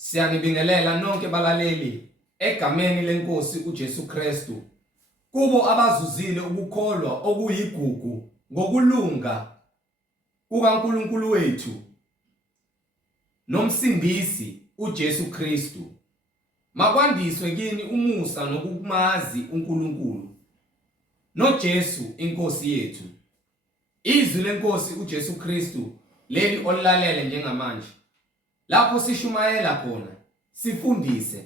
Siyanibingelela nonke balaleli egameni lenkosi uJesu Kristu kubo abazuzile ukukholwa okuyigugu ngokulunga kukaNkulunkulu wethu nomsindisi uJesu Kristu. Makwandiswe kini umusa nokumazi uNkulunkulu noJesu inkosi yethu. Izwi lenkosi uJesu Kristu leli olilalele njengamanje. Lapho sishumayela khona, sifundise,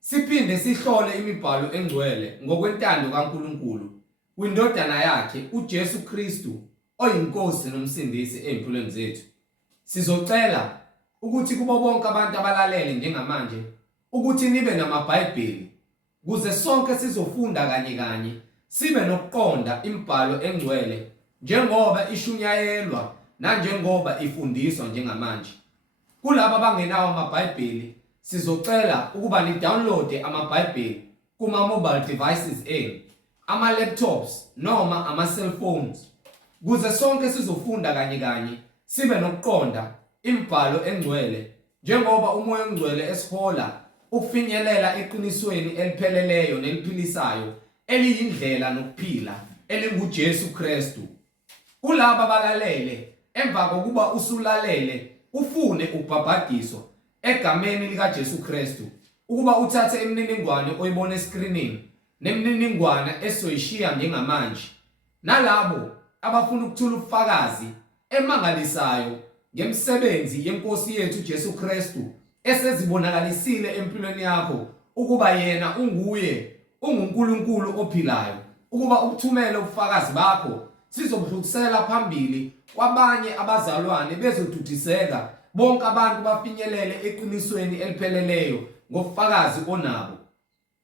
siphinde sihlole imibhalo engcwele ngokwentando kaNkulunkulu kwindodana yakhe uJesu Kristu oyinkosi nomsindisi empilweni zethu. Sizocela ukuthi kubo bonke abantu abalalele njengamanje ukuthi nibe namaBhayibheli kuze sonke sizofunda kanye sibe nokuqonda imibhalo engcwele njengoba ishunyayelwa nanjengoba ifundiswa njengamanje. Kulabo abangenawo amaBhayibheli sizocela ukuba ni-download amaBhayibheli kuma-mobile devices enu, ama-laptops noma ama-cellphones kuze sonke sizofunda kanye sibe nokuqonda imibhalo engcwele njengoba umoya ongcwele esihola ukufinyelela eqinisweni elipheleleyo neliphilisayo eliyindlela nokuphila elinguJesu Kristu. Kulabo abalalele emva kokuba usulalele ufune ukubhabhadiswa egameni likaJesu Kristu ukuba uthathe imininingwane oyibona escreenini nemininingwane esoyishiya njengamanje. Nalabo abafuna ukuthola ubufakazi emangalisayo ngemisebenzi yenkosi yethu uJesu Kristu esezibonakalisile empilweni yakho ukuba yena unguye unguNkulunkulu ophilayo, ukuba ukuthumela ubufakazi bakho sizobudlulisela phambili kwabanye abazalwane bezodudiseka bonke abantu bafinyelele eqinisweni elipheleleyo ngofakazi onabo.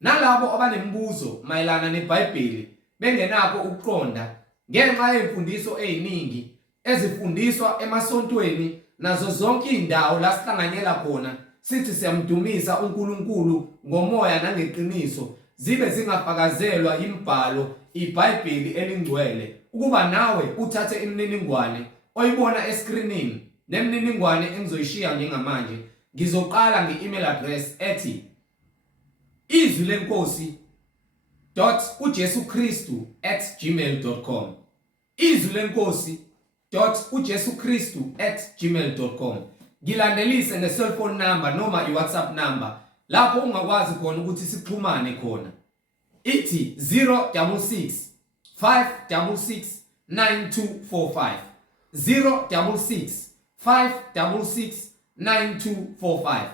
Nalabo abanemibuzo mayelana neBhayibheli bengenakho ukuqonda ngenxa yemfundiso eziningi ezifundiswa emasontweni nazo zonke indawo la sihlanganyela khona sithi siyamdumisa uNkulunkulu ngomoya nangeqiniso, zibe zingafakazelwa imibhalo iBhayibheli elingcwele, ukuba nawe uthathe imininingwane oyibona escreenini nemininingwane engizoyishiya njengamanje. Ngizoqala nge-email address ethi izwilenkosi.ujesukristu@gmail.com, izwilenkosi.ujesukristu@gmail.com. Ngilandelise nge-cellphone number noma i-WhatsApp number lapho ungakwazi khona ukuthi sixhumane khona. Ithi 066 566 9245, 066 566 9245.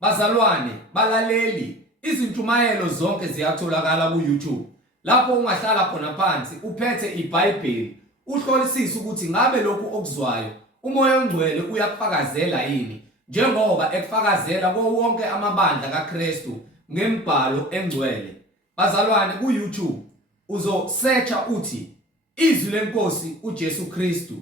Bazalwane, balaleli, izintumayelo zonke ziyatholakala ku-YouTube lapho ungahlala khona phansi uphethe iBhayibheli uhlolisise ukuthi ngabe lokhu okuzwayo umoya ongcwele uyakufakazela yini, njengoba ekufakazela kuwo wonke amabandla kaKristu ngembhalo engcwele. Bazalwane, ku-YouTube uzosearcha uthi izwi lenkosi uJesu Kristu,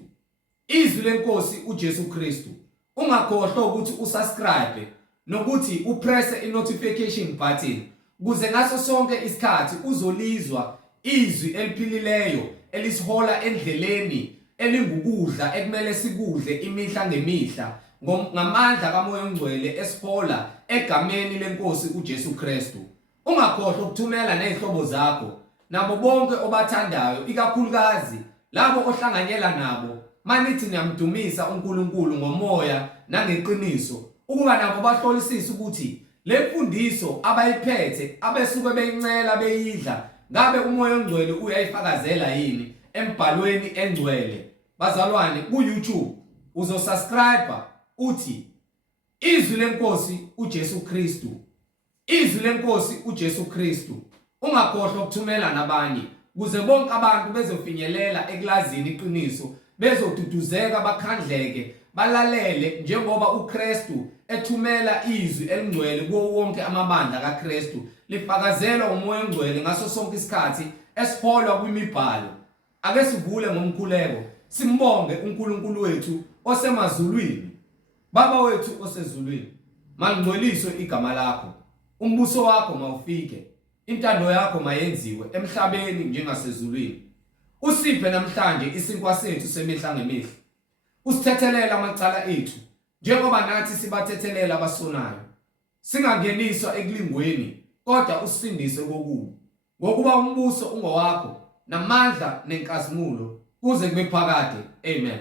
izwi lenkosi uJesu Kristu. Ungakhohlwa ukuthi usubscribe nokuthi upresse i-notification button kuze ngaso sonke isikhathi uzolizwa izwi eliphilileyo elisihola endleleni elingukudla ekumele sikudle imihla ngemihla ngamandla kamoya ongcwele esihola egameni lenkosi uJesu Kristu. Ungakhohlwa ukuthumela nezihlobo zakho nabo bonke obathandayo, ikakhulukazi labo ohlanganyela nabo manithi niyamdumisa uNkulunkulu ngomoya nangeqiniso, ukuba nabo bahlolisise ukuthi le mfundiso abayiphethe abesuke beyincela beyidla ngabe umoya ongcwele uyayifakazela yini embhalweni engcwele. Bazalwane, ku-YouTube uzosubscribe uthi izwi lenkosi uJesu Kristu, izwi lenkosi uJesu Kristu. Ungakhohlwa ukuthumela nabanye kuze bonke abantu bezofinyelela ekulazini iqiniso, bezoduduzeka bakhandleke balalele njengoba uKristu ethumela izwi elingcwele kuwo wonke amabandla kaKristu lifakazelwa umoya ongcwele ngaso sonke isikhathi esiholwa kwimibhalo. Ake sivule ngomkhuleko simbonge uNkulunkulu wethu osemazulwini. Baba wethu osezulwini, malingcweliswe igama lakho, umbuso wakho mawufike, intando yakho mayenziwe emhlabeni njengasezulwini. Usiphe namhlanje isinkwa sethu semihla ngemihla. Usithethelele amacala ethu njengoba nathi sibathethelela abasonayo. singangeniswa ekulingweni kodwa usindise kokubi. Ngokuba umbuso ungowakho namandla nenkazimulo kuze kube phakade. Amen.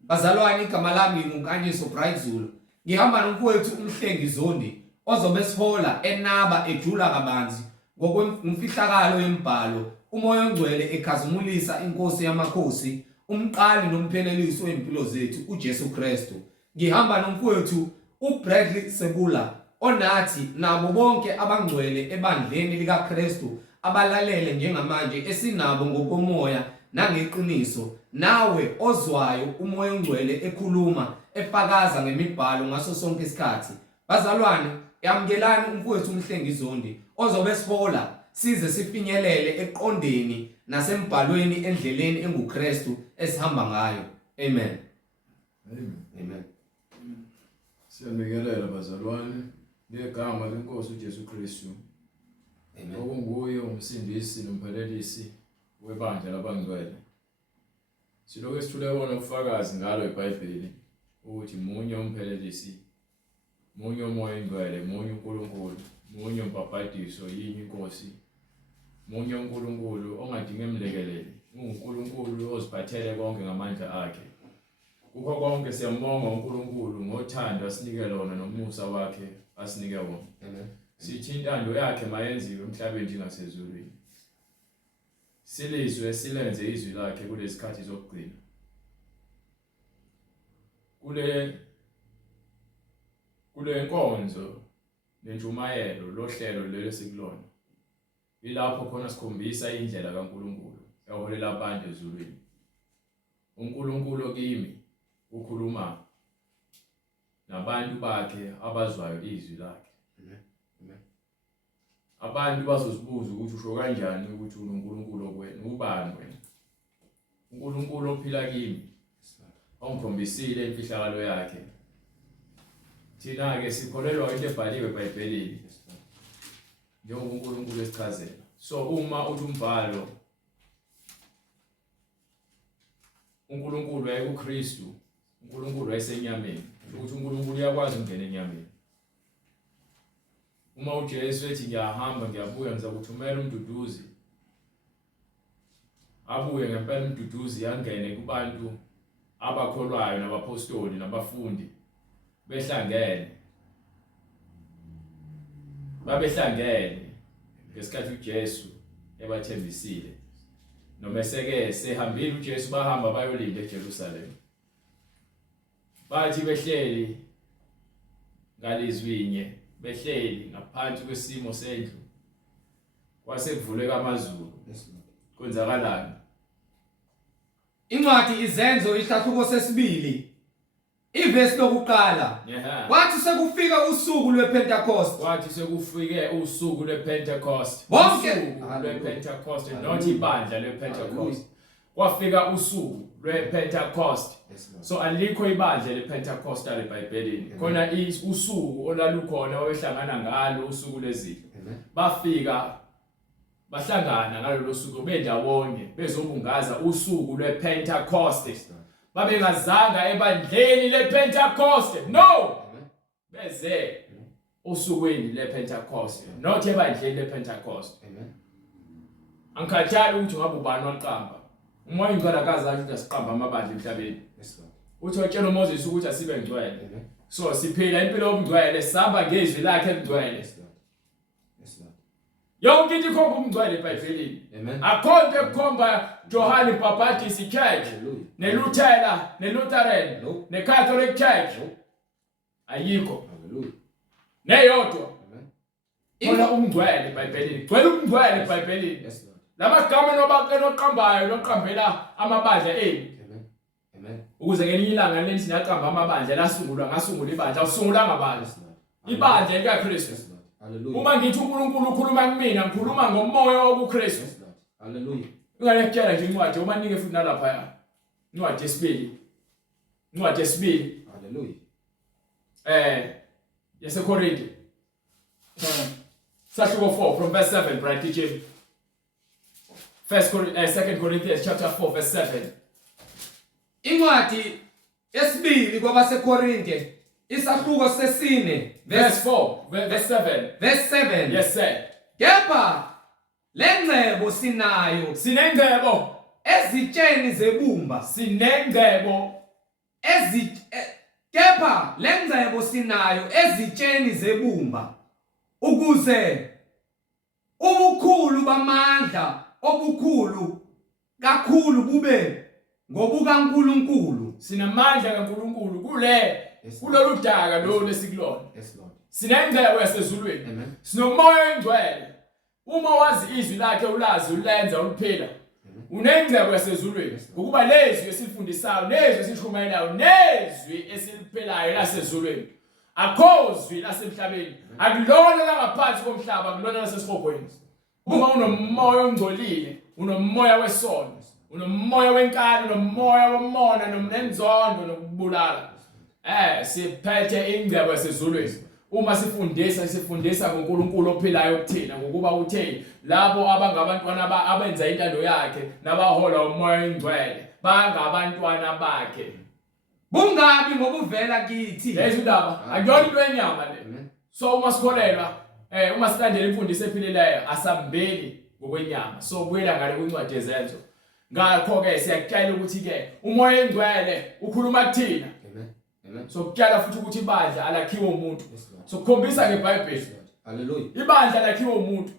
Bazalwane, igama lami nguNkanyiso Bright Zulu. Ngihamba nomfowethu umhlengi Zondi ozobe sihola enaba ejula kabanzi ngokwemfihlakalo yembhalo, umoya ongcwele ekhazimulisa inkosi yamakhosi, umqali nomphelelisi wempilo zethu uJesu Kristu. Ngihamba nomfowethu uBradley Sebula onathi nabo bonke abangcwele ebandleni likaKristu abalalele njengamanje esinabo ngokomoya nangeqiniso, nawe ozwayo umoya ongcwele ekhuluma efakaza ngemibhalo ngaso sonke isikhathi. Bazalwane, yamkelani umfowethu umhlengi Zondi ozobe sihola size sifinyelele eqondeni nasembhalweni endleleni enguKristu esihamba ngayo. Amen. Amen. Siyamikelela bazalwane ngegama lenkosi uJesu Kristu. Amen. Okunguye umsindisi nomphelelisi webandla labangcwele. Silokhu sithule wona ubufakazi ngalo iBhayibheli ukuthi munye umphelelisi, munye umoya ongcwele, munye uNkulunkulu, munye umbhapatiso, yinye inkosi, munye uNkulunkulu ongadingi emlekeleli, uNkulunkulu oziphathele konke ngamandla akhe. Kukho konke siyambonga uNkulunkulu ngothando asinike lona nomusa wakhe asinike wona. Amen. Sithi intando yakhe mayenziwe emhlabeni njengasezulwini. Silizwe silenze izwi lakhe kulesikhathi zokugcina. Kule nkonzo nentshumayelo lohlelo lesikulona. Ilapho khona sikhombisa indlela kaNkulunkulu eholela abantu ezulwini. uNkulunkulu kimi ukhuluma nabantu bakhe abazwayo izwi lakhe. Amen. Abantu bazozibuza ukuthi usho kanjani ukuthi uNkulunkulu okwena ubani wena. uNkulunkulu ophila kimi ongikhombisile imfihlakalo yakhe. Thina ke sikholelwa into ebhaliwe eBhayibhelini njengoba uNkulunkulu esichazela. So uma uthi umbhalo uNkulunkulu wayeKristu, uNkulunkulu wayesenyameni, ukuthi uNkulunkulu uyakwazi ukungena enyameni. Uma uJesu ethi ngiyahamba ngiyabuya ngizakuthumela umduduzi, abuye ngempela umduduzi yangene kubantu abakholwayo nabapostoli nabafundi behlangene, babehlangene ngesikhathi uJesu ebathembisile. Noma sehambile uJesu bahamba bayolinda eJerusalema. Bathi behleli ngalizwinye, behleli ngaphansi kwesimo sendlu, kwase kuvuleka amazulu. Kwenzakalani? Incwadi Izenzo isahluko sesibili ivesi lokuqala. Wathi sekufika usuku lwePentecost. Wathi sekufike usuku lwePentecost. Bonke lwePentecost, not ibandla lwePentecost. Kwafika usuku lwePentecost. So alikho ibandla lePentecost eBhayibhelini. Khona usuku olalukhona owehlangana ngalo usuku lezidlo. Bafika bahlangana ngalolu suku bendawonye bezobungaza usuku lwePentecost. Babengazanga ebandleni lePentecost. No. Beze usukwini lePentecost, not ebandleni lePentecost. Amen. Angikhathali ukuthi ngabe ubani waqamba. Umoya ongcwele akazazi ukuthi asiqamba amabandla emhlabeni. Uthi watshela uMoses ukuthi asibe ngcwele. So siphila impilo yobungcwele, sihamba ngezwi lakhe elingcwele. Yonke into ikhomba umngcwele eBhayibhelini. Akhonto ekukhomba Johani Baptist Church, neLuthela, neLutheran, neCatholic Church. Ayikho. Neyodwa. Khona umngcwele eBhayibhelini. Gcwele umngcwele eBhayibhelini. Lamagama noqambayo noqambela amabandla enu. Ukuze ngelinye ilanga leni sinaqamba amabandla ngasungula ibandla, usungula ngabandla. Ibandla likaKristu. Uma ngithi uNkulunkulu ukhuluma kumina, ngikhuluma ngomoya wokuKristu. Hallelujah. Ungalekutshela nje incwadi, uma ninike futhi nalapha. Incwadi yesibili. Hallelujah. YaseKorinte. Sahluko 4 from verse 7, right teaching. 2 Corinthians chapter 4 verse 7. Incwadi yesibili kwabaseKorinte isahluko sesine verse 4, verse 7. verse 7. Yes, sir. Kepha lengcebo sinayo Sinengcebo, ezitsheni zebumba sinengcebo, kepha lengcebo sinayo ezitsheni zebumba ukuze ubukhulu bamandla obukhulu kakhulu bube ngobukaNkulunkulu. sinamandla kaNkulunkulu kulolu daka lo lesikulona. Yes Lord. Sinengcebo yasezulwini. Amen. Sinomoya oyingcwele. Uma wazi izwi lakhe ulazi ulenza uliphila. Unengcebo yasezulwini. Ukuba lezwi esifundisayo, nezwi esishumayelayo, nezwi esiliphelayo lasezulwini. Akhozwi lasemhlabeni. Akulona langaphansi komhlaba, akulona lasesihogweni. Uma unomoya ongcolile, unomoya wesono, unomoya wenkani, unomoya womona, nomnenzondo nokubulala. Siphethe ingcebo yasezulwini. Uma sifundisa ngoNkulunkulu ophilayo kuthina ngokuba uthe labo abangabantwana abenza intando yakhe nabahola umoya oyingcwele bangabantwana bakhe. Bungabi ngokuvela kithi. Lezi indaba akuyona into yenyama le. So uma sikholelwa uma silandela imfundiso ephilileyo asambeli ngokwenyama. So buyela ngale kwincwadi yezenzo. Ngakho ke siyakutshela ukuthi ke umoya oyingcwele ukhuluma kuthina. So kutyala futhi ukuthi ibandla alakhiwe umuntu. So kukhombisa ngeBhayibheli. Hallelujah. Ibandla lakhiwe umuntu.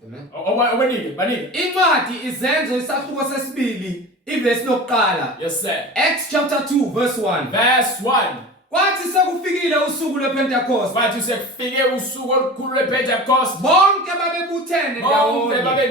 Banike. Incwadi izenzo isahluko sesibili ivesi lokuqala. Yes sir. Acts chapter 2 verse 1. Verse 1. Kwathi sekufikile usuku lwePentecost. Kwathi sekufike usuku olukhulu lwePentecost. Bonke babebuthene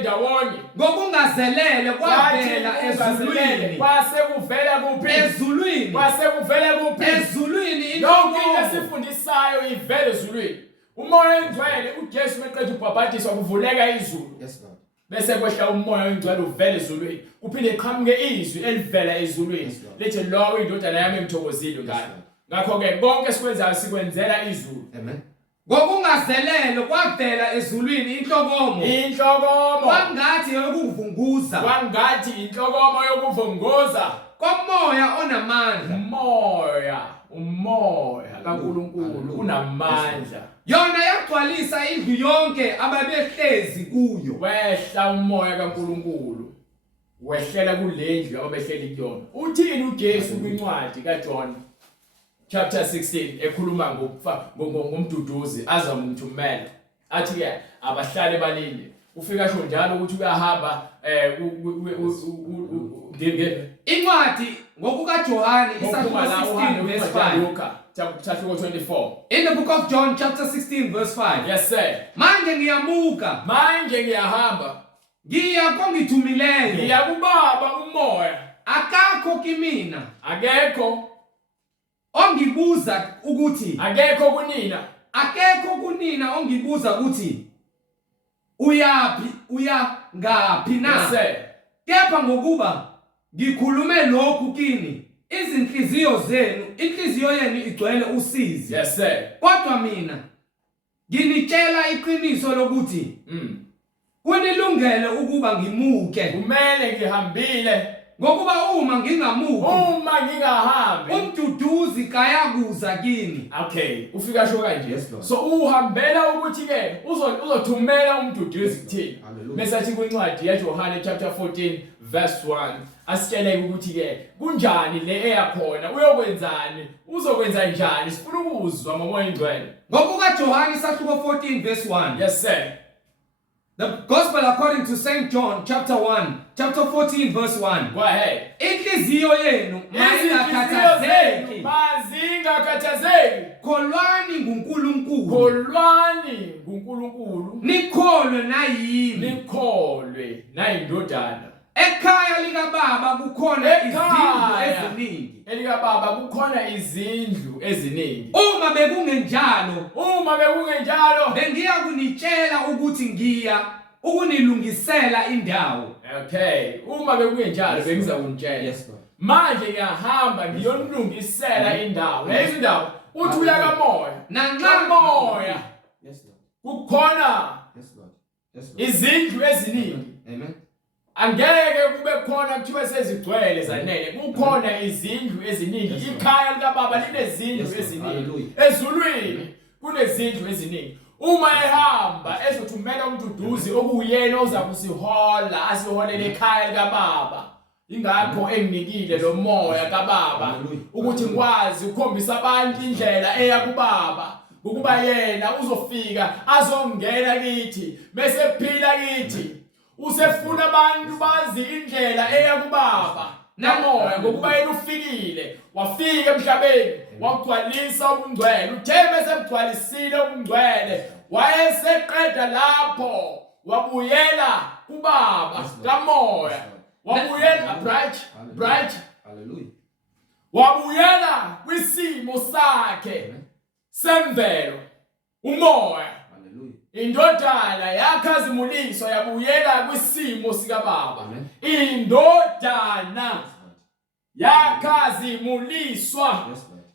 ndawonye. Ngokungazelele kwavela ezulwini. Kwasekuvela kuphi? Ezulwini. Kwasekuvela kuphi? Ezulwini Yonke into esifundisayo ivela ezulwini. Umoya oyingcwele uJesu meqeda ubhabhadiswa kuvuleka izulu. Yes Lord. Bese kwehla umoya oyingcwele uvela ezulwini. Kuphinde qhamuke izwi elivela ezulwini. Lithi lo indodana yami engithokozile ngayo. Ngakho ke konke sikwenzayo sikwenzela izulu. Amen. Ngokungazelele kwavela ezulwini inhlokomo. Kwangathi yokuvunguza. Kwangathi inhlokomo yokuvunguza. Komoya onamandla. Umoya kaNkulunkulu unamandla. Yona yagcwalisa indlu yonke ababehlezi kuyo. Wehla umoya kaNkulunkulu. Wehlela kulendlu ababehleli kuyona. Uthini uJesu kwincwadi kaJohn chapter 16 ekhuluma ngomduduzi azama ukuthumela. Athi ke abahlale balinde. Ufika sho njalo ukuthi uyahamba incwadi ngokukaJohane isahluko 16 verse 5. Chapter 24. In the book of John chapter 16 verse 5. Yes sir. Manje ngiyamuka. Manje ngiyahamba. Ngiya kongithumileyo. Ngiya kuBaba umoya. Akakho kimina. Akekho ongibuza ukuthi. Akekho kunina. Akekho kunina ongibuza ukuthi uya ngaphi na? Yes sir. Kepha ngokuba ngikhulume lokhu kini inhliziyo yenu igcwele usizi. Yes sir. Kodwa mina nginitshela iqiniso lokuthi kunilungele ukuba ngimuke. Kumele ngihambile ngokuba uma ngingamuki. Uma ngingahambi umduduzi kayakuza kini. Okay, ufika sho kanje. So uhambela ukuthi ke uzothumela umduduzi kuthini. Mesathi kwincwadi yaJohane chapter 14 verse 1 asitshele ukuthi ke kunjani le eyakhona uyokwenzani uzokwenza njani sifuna ukuzwa momoya ingcwele. ngokukaJohane isahluko 14 verse 1. Yes sir. The Gospel according to St. John chapter 14 verse 1. Go ahead. Inhliziyo yenu mazingakhathazeki. Kholwani nguNkulunkulu. Kholwani nguNkulunkulu. Nikholwe nayimi. Nikholwe nayindodana. Ekhaya likaBaba kukhona izindlu eziningi. Elikababa kukhona izindlu eziningi. Uma bekungenjalo, bengiya kunitshela ukuthi ngiya ukunilungisela indawo. Okay, uma bekungenjalo bengiza kunitshela. Yes Lord. Manje ngiyahamba ngiyonilungisela indawo. Lezi indawo uthi uya kamoya. Nanxa moya. Yes Lord. Kukhona Yes Lord. izindlu eziningi. Amen. angeke kube khona kuthiwe sezigcwele zanele. Kukhona izindlu eziningi. Ikhaya likaBaba linezindlu eziningi. Ezulwini kunezindlu eziningi. Uma ehamba ezothumela umuntu uduze okuyena oza kusihola asiholele ekhaya likaBaba. Ingakho enginikile lo moya kaBaba ukuthi ngikwazi ukukhombisa abantu indlela eya kuBaba. Ukuba yena uzofika azongena kithi bese phila kithi. Usefuna abantu bazi indlela eya kuBaba. Namoya ngokuba yena ufikile wafika emhlabeni wagcwalisa ubungcwele. Uthe bese egcwalisile ubungcwele wayeseqeda lapho wabuyela kuBaba kamoya. Wabuyela bright. Hallelujah. Wabuyela kwisimo sakhe semvelo umoya. Hallelujah. Indodana yakhazimuliso yabuyela kwisimo sikaBaba. Indodana yakhazimuliswa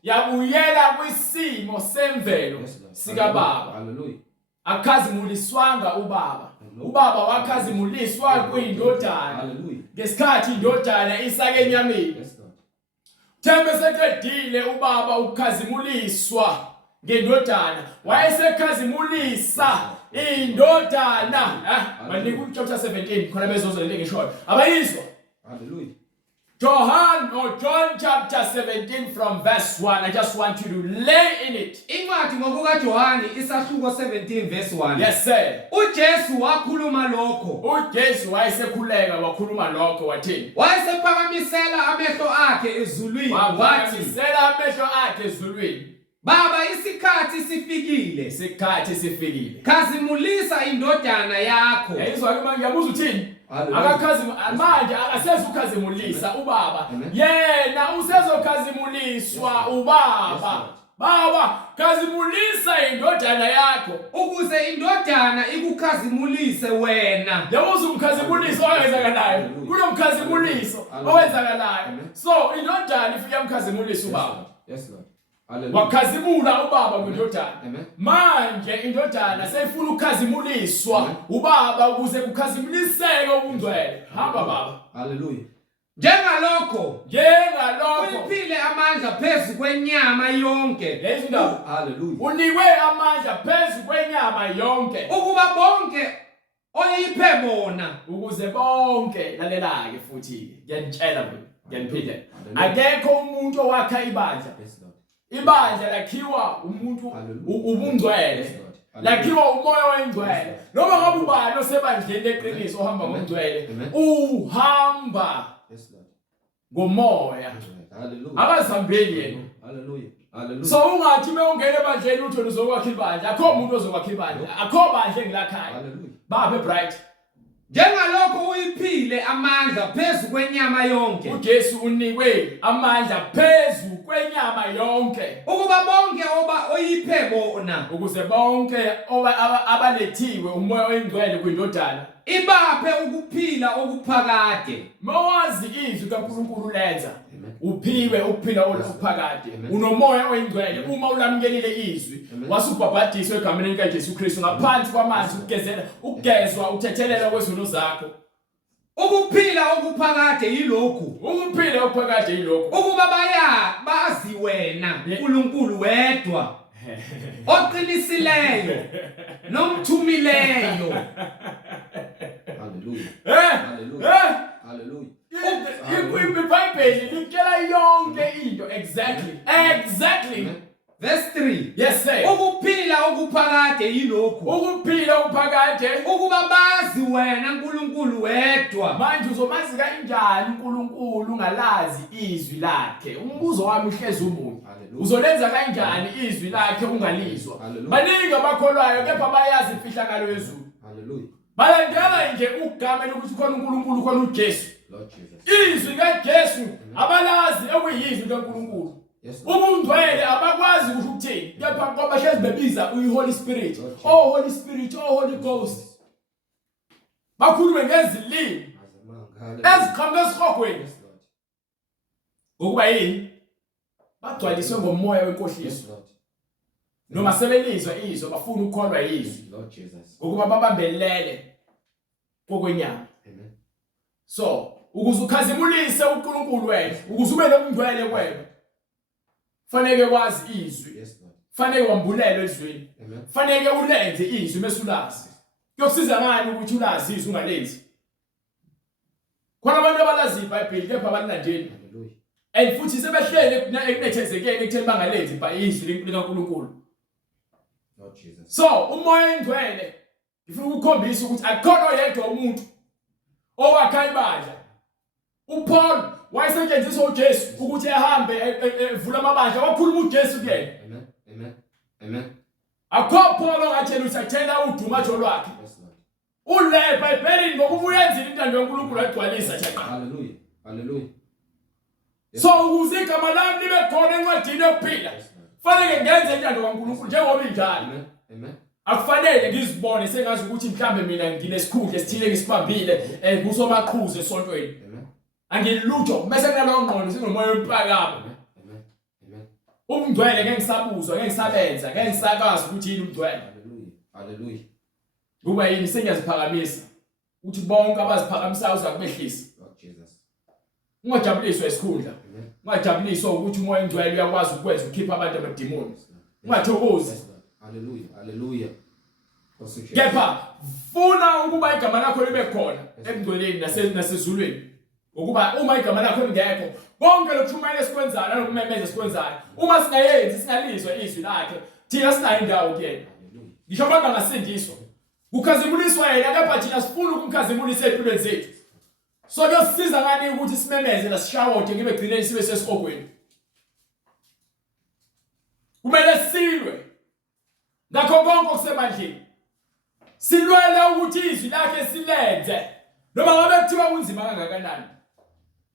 yabuyela kwisimo semvelo sikaBaba. Hallelujah. Akhazimuliswanga uBaba. uBaba wakhazimuliswa kuyindodana. Hallelujah. Ngesikhathi indodana isake enyameni. Thembe seqedile uBaba ukukhazimuliswa ngendodana. Wayesekhazimulisa indodana. Manika chapter 17 khona bezozo lento ngishoyo. Abayizwa? Hallelujah. John chapter 17 from verse 1. I just want you to lay in it. Incwadi ngokuka Johani isahluko 17 verse 1. Yes sir. uJesu wakhuluma lokho. uJesu wayesekhuleka wakhuluma lokho wathini? Wayesephakamisela amehlo akhe ezulwini wathi, waphakamisela amehlo akhe ezulwini. Baba, isikhathi sifikile. Isikhathi sifikile. Khazimulisa indodana yakho. Yayizwa ke manje yabuza uthini? Hallelujah. Akakhazimulisa manje akasezukhazimulisa uBaba. Yena usezokhazimuliswa uBaba. Baba, khazimulisa indodana yakho ukuze indodana ikukhazimulise wena. Yabuza umkhazimuliso owenzakalayo. Kunomkhazimuliso owenzakalayo. So indodana ifike yamkhazimulisa uBaba. Yes Lord. Hallelujah. Wakhazimula uBaba ngindodana. Amen. Manje indodana seyifuna ukukhazimuliswa uBaba ukuze kukhazimuliseke ubungcwele. Hamba Baba. Hallelujah. Njengalokho uyiphile amandla phezu kwenyama yonke. Lezindaba. Hallelujah. Unikwe amandla phezu kwenyama yonke ukuba bonke oyiphe bona, ukuze bonke lalelake futhi ngiyanitshela mina ngiyaniphinda akekho umuntu owakha ibandla. Ibandla lakhiwa umuntu ubungcwele. Lakhiwa umoya wengcwele. Noma ngabe ubani osebandleni leqiniso ohamba ngomngcwele uhamba ngomoya. Abazihambeli yena. Hallelujah. Hallelujah. So ungathi mewungena ebandleni uthole uzokwakha ibandla. Akho umuntu ozokwakha ibandla. Akho bandla engilakhaya. Hallelujah. Baba bright. Njengalokho uyiphile amandla phezu kwenyama yonke. uJesu unikwe amandla phezu kwenyama yonke ukuba bonke oyiphe bona, ukuze bonke abalethiwe umoya wengcwele kwindodana ibaphe ukuphila okuphakade. Mawazi izwi kaNkulunkulu lenza uphiwe ukuphila okuphakade. Unomoya oyingcwele uma ulamkelile izwi wasubhabhadiswa egameni likaJesu Kristu ngaphansi kwamanzi ukugezwa uthethelela kwezono zakho. Ukuphila okuphakade yilokhu. Ukuphila okuphakade yilokhu ukuba bazi wena uNkulunkulu wedwa oqinisileyo nomthumileyo. Hallelujah. Hallelujah. Hallelujah. IBhayibheli litshela yonke into exactly. Verse 3. Yes sir. Ukuphila okuphakade yilokhu. Ukuphila okuphakade ukuba bazi wena uNkulunkulu wedwa. Manje uzomazi kanjani uNkulunkulu ungalazi izwi lakhe? Umbuzo wami uhlezi umunye. Uzolenza kanjani izwi lakhe ungalizwa? Baningi abakholwayo kepha bayazi imfihlakalo yezulu. Hallelujah. Balandela nje ugama lokuthi khona uNkulunkulu khona uJesu. Lord Jesus. Izwi kaJesu abalazi ekuyizwi kaNkulunkulu. Ubungcwele abakwazi ukuthi ukuthini. Kepha ngoba hlezi bebiza uHoly Spirit. Oh Holy Spirit, oh Holy Ghost. Bakhulume ngezilimi eziqhamuka esihogweni. Ukuba yini? Bagcwaliswe ngomoya wenkohliso. Noma sebelizwa izwi bafuna ukukholwa izwi. Lord Jesus. Ukuba babambelele kokwenyama. Amen. So ukuze ukhazimulise uNkulunkulu wena, ukuze ube nomngcwele wena, fanele wazi izwi. Yes, Lord. Fanele wambulele ezweni. Amen. Fanele ulenze izwi mesulazi. Kuyokusiza ngani ukuthi ulazi izwi ungalenzi? Khona abantu abalazi iBhayibheli kepha abalandeli. Hallelujah. And futhi sebehlele ekunethezekeni ekutheni bangalenzi izwi likaNkulunkulu. Lord Jesus. So umoya engcwele ngifuna ukukhombisa ukuthi akukhona oyedwa umuntu owakha ibandla. uPaul wayesetshenziswa uJesu ukuthi ehambe evula amabandla wakhuluma uJesu kuyena. Amen. Amen. Amen. Akho Paul ongatshela ukuthi athela udumajo lwakhe. Yes, Lord. Ule eBhayibhelini ngokubuyenzile intando yoNkulunkulu ayigcwalisa nje. Hallelujah. Hallelujah. So ukuze igama lami libe khona encwadini yokuphila. Fanele ngenze intando kaNkulunkulu njengoba injalo. Amen. Amen. Akufanele ngizibone sengazi ukuthi mhlambe mina nginesikhundla esithile ngisibambile kusomaqhuzu esontweni. Amen. Angilutho bese kunalowo ngqondo sinomoya wempakamo. Amen. Amen. Umngcwele ngeke ngisabuzwa ngeke ngisabenza ngeke ngisakazi ukuthi yini umngcwele. Hallelujah. Hallelujah. Kuba yini sengiyaziphakamisa ukuthi bonke abaziphakamisayo uzakubehlisa. Lord Jesus. Ungajabuliswa isikhundla. Amen. Ungajabuliswa ukuthi umoya engcwele uyakwazi ukwenza ukhipha abantu abademoni. Ungathokozi. Yes, Lord. Hallelujah. Hallelujah. Kepha funa ukuba igama lakho libe khona emngcweleni nasezulwini. Ukuba uma igama lakho lingekho konke lokushumayela esikwenzayo nalokumemeza esikwenzayo uma singayenzi singalizwa izwi lakhe thina sinayo indawo kuyena. Ngisho abantu bangasindiswa ukukhazimuliswa yena kepha thina sifuna ukumkhazimulisa empilweni zethu. So kuyosisiza ngani ukuthi simemeze la sishawote ngibe gcineni sibe sesihogweni. Kumele silwe ngakho konke okusemandleni. Silwele ukuthi izwi lakhe silenze noma ngabe kuthiwa kunzima kangakanani.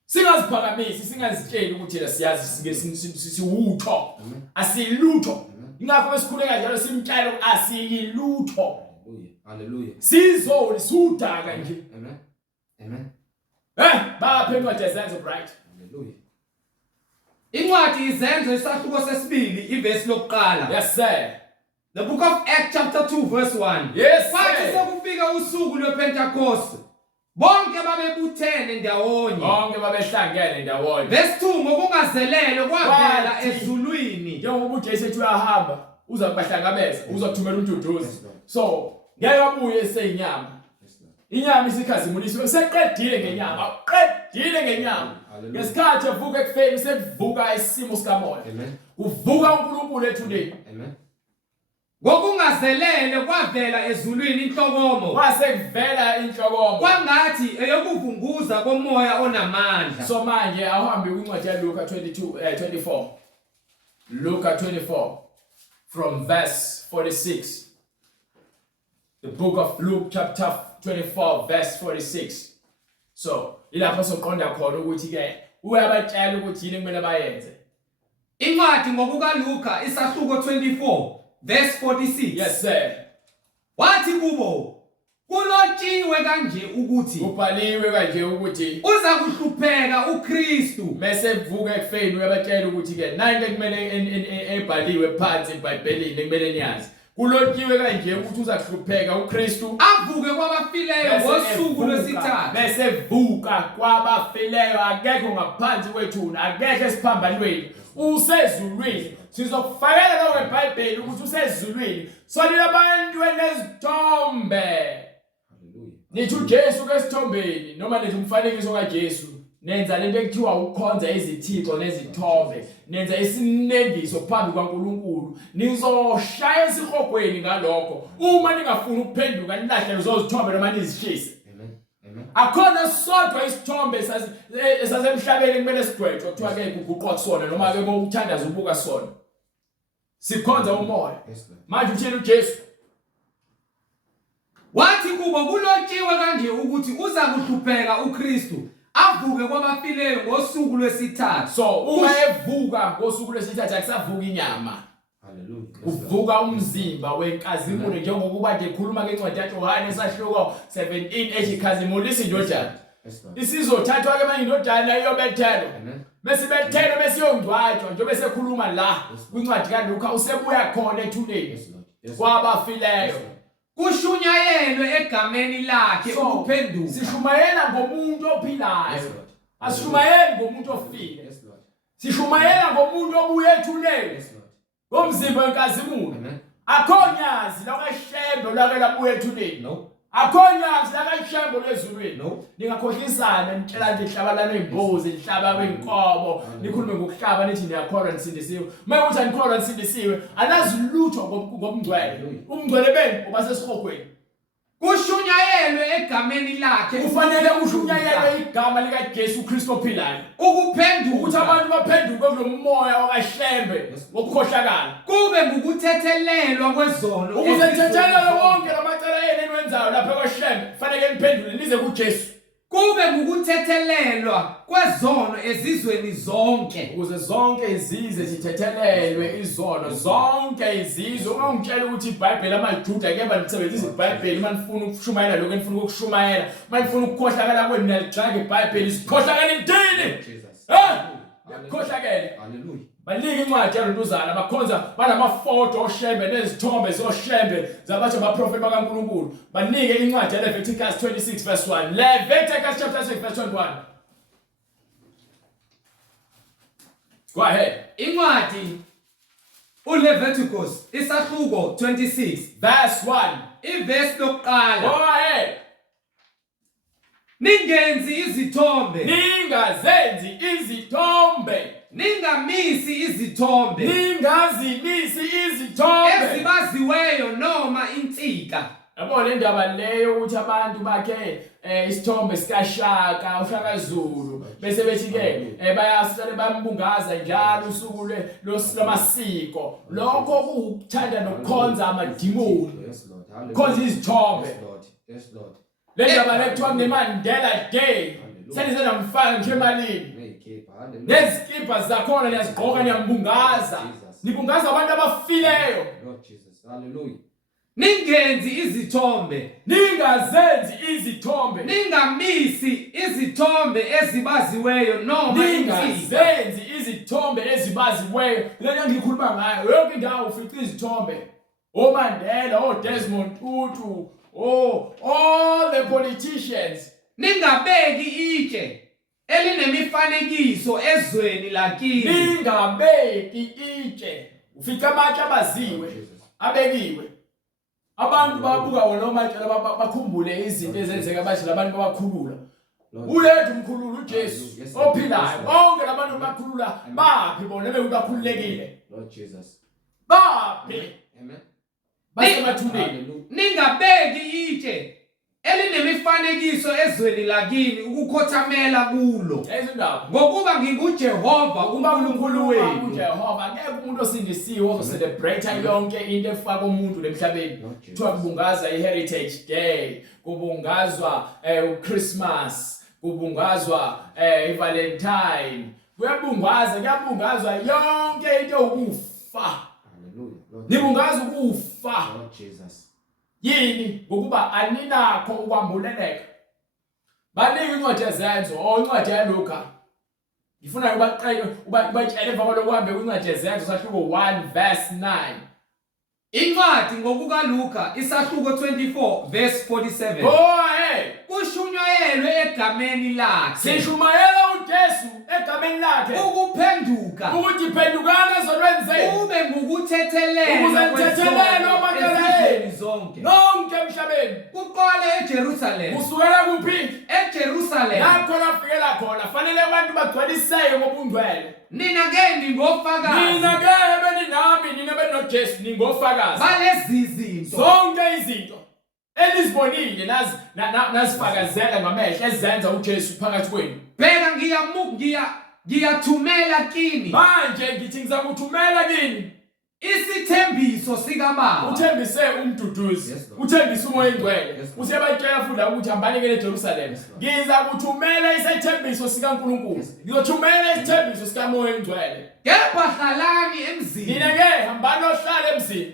Singaziphakamisi singazitsheli ukuthi la siyazi siwutho asilutho. Ingakho besikhuleka njalo simtshela asilutho. Hallelujah. Sizoli sudaka nje. Amen. Amen. Baphe incwadi yezenzo bright. Hallelujah. Incwadi izenzo isahluko sesibili ivesi lokuqala. Yes sir. The book of Acts chapter 2 verse 1. Yes sir. Kwathi sekufika usuku lwePentecost bonke babebuthene ndawonye. Bonke babehlangene ndawonye. Verse 2 ngokungazelele kwavela ezulwini. Njengoba uJesu ethi uyahamba uza kubahlangabeza uzokuthumela umduduzi. So ngeke abuye eseyinyama. Inyama isikhazimulisiwe seqedile ngenyama. Uqedile ngenyama. Ngesikhathi evuka ekufeni sekuvuka isimo sikamoya. Amen. Uvuka uNkulunkulu ethuleni. Amen. Ngokungazelele kwavela ezulwini inhlokomo. Kwase kuvela inhlokomo. Kwangathi eyokuvunguza komoya onamandla. So manje ahambe kwincwadi yaLuka 24. Luka 24 from verse 46. The book of Luke chapter 24 verse 46. So ilapho soqonda khona ukuthi ke uyabatshela ukuthi yini kumele bayenze. Incwadi ngokukaLuka isahluko 24 verse 46. Yes sir. Wathi kubo kulotshiwe kanje ukuthi ubhaliwe kanje ukuthi uza kuhlupheka uKristu bese evuka ekufeni uyabatshela ukuthi ke nayinto ekumele ebhaliwe phansi eBhayibhelini ekumele niyazi. Kulotshiwe kanje ukuthi uza kuhlupheka uKristu avuke kwabafileyo ngosuku lwesithathu. Bese evuka kwabafileyo akekho ngaphansi kwethuna akekho esiphambanweni usezulwini. Sizokufakela lo eBhayibheli ukuthi usezulwini. Sonila abantu enezithombe. Hallelujah. Nithi uJesu kesithombeni noma nithi umfanekiso kaJesu. Nenza lento ekuthiwa ukukhonza izithixo nezithombe. Nenza isinengiso phambi kwaNkulunkulu. Nizoshaya esihogweni ngalokho. Uma ningafuni ukuphenduka nilahle lezozithombe noma nizishise. Amen. Amen. Akhona sodwa isithombe esasemhlabeni kumele sigwetshwe kuthiwa ke kuguqwa kusona noma ke ukuthandaza ubuka sona. Sikhonza umoya. Manje uthini uJesu? Wathi kubo kulotshiwe kanje ukuthi uza kuhlupheka uKristu avuke kwabafileyo ngosuku lwesithathu. So uma evuka ngosuku lwesithathu akusavuka inyama. Hallelujah. Uvuka umzimba wenkazimulo njengokuba nje khuluma ngencwadi yaJohane esahluko 17 ethi khazimulisa indodana. Isizothathwa ke manje indodana iyobethelwa. Bese bethelwe bese yongcwatshwa njengoba besekhuluma la kwincwadi kaLuka usebuya khona ethuleni kwabafileyo. kushunyayelwe egameni lakhe ukuphenduka. Sishumayela ngomuntu ophilayo. Yes, Lord. Asishumayeli ngomuntu ofile. Yes, Lord. Sishumayela ngomuntu obuye ethuleni. Yes, Lord. Ngomzimba wenkazimulo. Amen. Akhonyazi lakashembe lake labuye ethuleni. No. Akhonyazi lakashembe lezulwini. No. Ningakhohlisana nitshela nje ihlabalana imbuzi, ihlaba kwenkomo, nikhulume ngokuhlaba nithi niyakholwa nisindisiwe. Mayukuthi anikholwa nisindisiwe, anazi lutho ngomngcwele. Umngcwele benu uba sesihogweni. Kushunyayelwe egameni lakhe Kufanele kushunyayelwe igama likaJesu Kristu ophilayo. ukuphenduka Ukuthi abantu baphenduke kulo moya wakashembe wokukhohlakala. kube ngukuthethelelwa kwezono Ukuze nithethelele wonke lamacala yenu enwenzayo lapha kwashembe, kufanele niphendule nize kuJesu. kube ngukuthethelelwa kwezono ezizweni zonke Ukuze zonke izizwe zithethelelwe izono, zonke izizwe. Uma ngitshela ukuthi iBhayibheli amaJuda keba nisebenzisa iBhayibheli manifuna ukushumayela lokho enifuna ukushumayela, manifuna ukukhohlakala kwenu nalixaka iBhayibheli sikhohlakala intini. Jesus. Khohlakele. Hallelujah. Banika incwadi yaLutuzana bakhonza banamafoto oshembe nezithombe zoshembe zabantu abaprofeti bakaNkulunkulu. Banike incwadi yaLeviticus 26 verse 1. Leviticus chapter 6 verse 21. Go ahead. Incwadi uLeviticus isahluko 26 Verse 1. iverse Go lokuqala ahead. ningenzi izithombe Ningazenzi izithombe. ningamisi izithombe Ningazimisi izithombe. ezibaziweyo noma insika. Yabo le ndaba leyo ukuthi abantu bakhe isithombe sikaShaka uShaka Zulu bese bethi ke bayasithatha bambungaza njalo usuku lwamasiko. Lokho kuukuthanda nokukhonza amadimoni. Yes, Lord. Hallelujah. Khonza izithombe. Yes, Lord. Yes, Lord. Le ndaba lekuthiwa ngeMandela Day. Senizena mfana nje emalini. Nezikipha zakhona niyazigqoka niyambungaza. Nibungaza abantu abafileyo. Lord Jesus. Hallelujah. Ningenzi izithombe Ningazenzi izithombe. ningamisi izithombe ezibaziweyo noma insika. Ningazenzi izithombe ezibaziweyo. Lento ngikhuluma ngayo yonke indawo ufica izithombe. OMandela, Desmond Tutu, all the politicians. Ningabeki itshe elinemifanekiso ezweni lakini. Ningabeki itshe. Ufica amatshe abaziwe abekiwe. Abantu babuka wona omatshela bakhumbule izinto ezenzeka bathi labantu babakhulula. Ulethu umkhululu uJesu ophilayo. Bonke labantu bakhulula baphi bona bekubakhululekile. Lord Jesus. Baphi Amen. basemathuneni. Ningabeki itshe elinemifanekiso ezweni lakini ukukhothamela kulo. Ezindaba Ngokuba nginguJehova uNkulunkulu wenu. uJehova ngeke umuntu osindisiwe ozocelebrate yonke into efaka umuntu emhlabeni. Kuthiwa kubungazwa iHeritage Day, kubungazwa uChristmas, kubungazwa iValentine. Kuyabungazwa yonke into ukufa. Hallelujah. Nibungaza ukufa. Lord Jesus. Yini ngokuba aninakho ukwambuleleka. Banika incwadi yezenzo incwadi yaLuka. Ngifuna ubatshele emva kwalokho kuhambe kwincwadi yezenzo sahluko 1 verse 9. Incwadi ngokukaLuka isahluko 24 verse 47. Go ahead. Kushunyayelwe egameni lakhe Sishumayela uJesu egameni lakhe ukuphenduka ukuthi phendukana ezolwenzeni. kube ngukuthethelelwa Ukuze nithethelelwe amakala ezizweni zonke. Nonke emhlabeni. Kuqale eJerusalem. Kusukela kuphi? eJerusalem. Lapho lafikela khona fanele abantu bagcwaliseke ngobungcwele. Nina ke ningofakazi Nina ke beninami nina benoJesu ningofakazi. balezi zinto. Zonke izinto elizibonile nazifakazela ngamehlo ezenza uJesu phakathi kwenu. Bheka ngiyathumela kini Manje ngithi ngizakuthumela kini isithembiso sikaBaba. uthembise umduduzi, Yes, Lord. uthembise umoya ingcwele. Yes, Lord. Usebatshela futhi ukuthi hambanike eJerusalem. Yes, Lord. Ngizakuthumela isithembiso sikaNkulunkulu. Ngizothumela isithembiso sikamoya ingcwele. Kepha hlalani emzini Nina ke hambani ohlala emzini.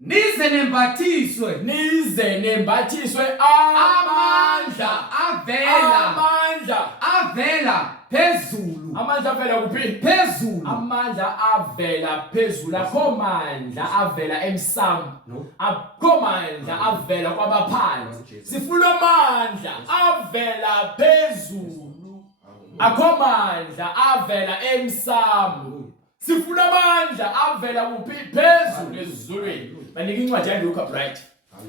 nize nembathiswe Nize nembathiswe amandla. amandla Amandla. avela phezulu. Amandla avela kuphi? Phezulu. Amandla avela phezulu. Akho mandla avela emsamo. Akho mandla avela kwabaphansi. Sifuna amandla avela phezulu. Akho mandla avela emsamo. Sifuna amandla avela kuphi? Phezulu ezulwini. Banika incwadi yaLuka bright.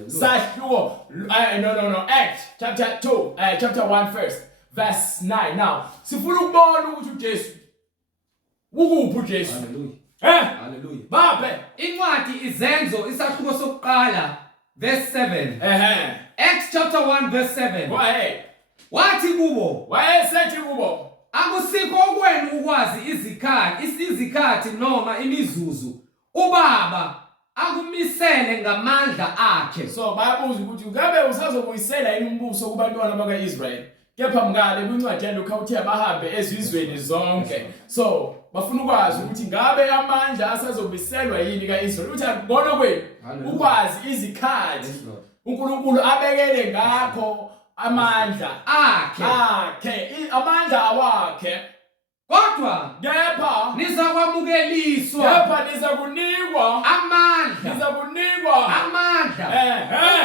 Sahluko no Acts chapter 2 chapter 1 first verse 9. Now sifuna ukubona ukuthi uJesu ukuphi uJesu. Hallelujah. Babe Incwadi izenzo isahluko sokuqala verse 7. Acts chapter 1 verse 7. Go ahead. Wathi kubo, Wayesethi kubo, akusikho kwenu ukwazi izikhathi noma imizuzu uBaba akumisele ngamandla akhe. So bayabuza ukuthi ngabe usazobuyisela yini umbuso kubantwana bakaIsrael? Kepha mngale kwincwadi yaLuka uthi abahambe ezizweni zonke. So bafuna ukwazi ukuthi ngabe amandla asazobiselwa yini kaIsrael. Uthi akubona kwenu ukwazi izikhathi uNkulunkulu abekele ngakho amandla akhe amandla awakhe. Kodwa kepha nizakwamukeliswa nizakunikwa amandla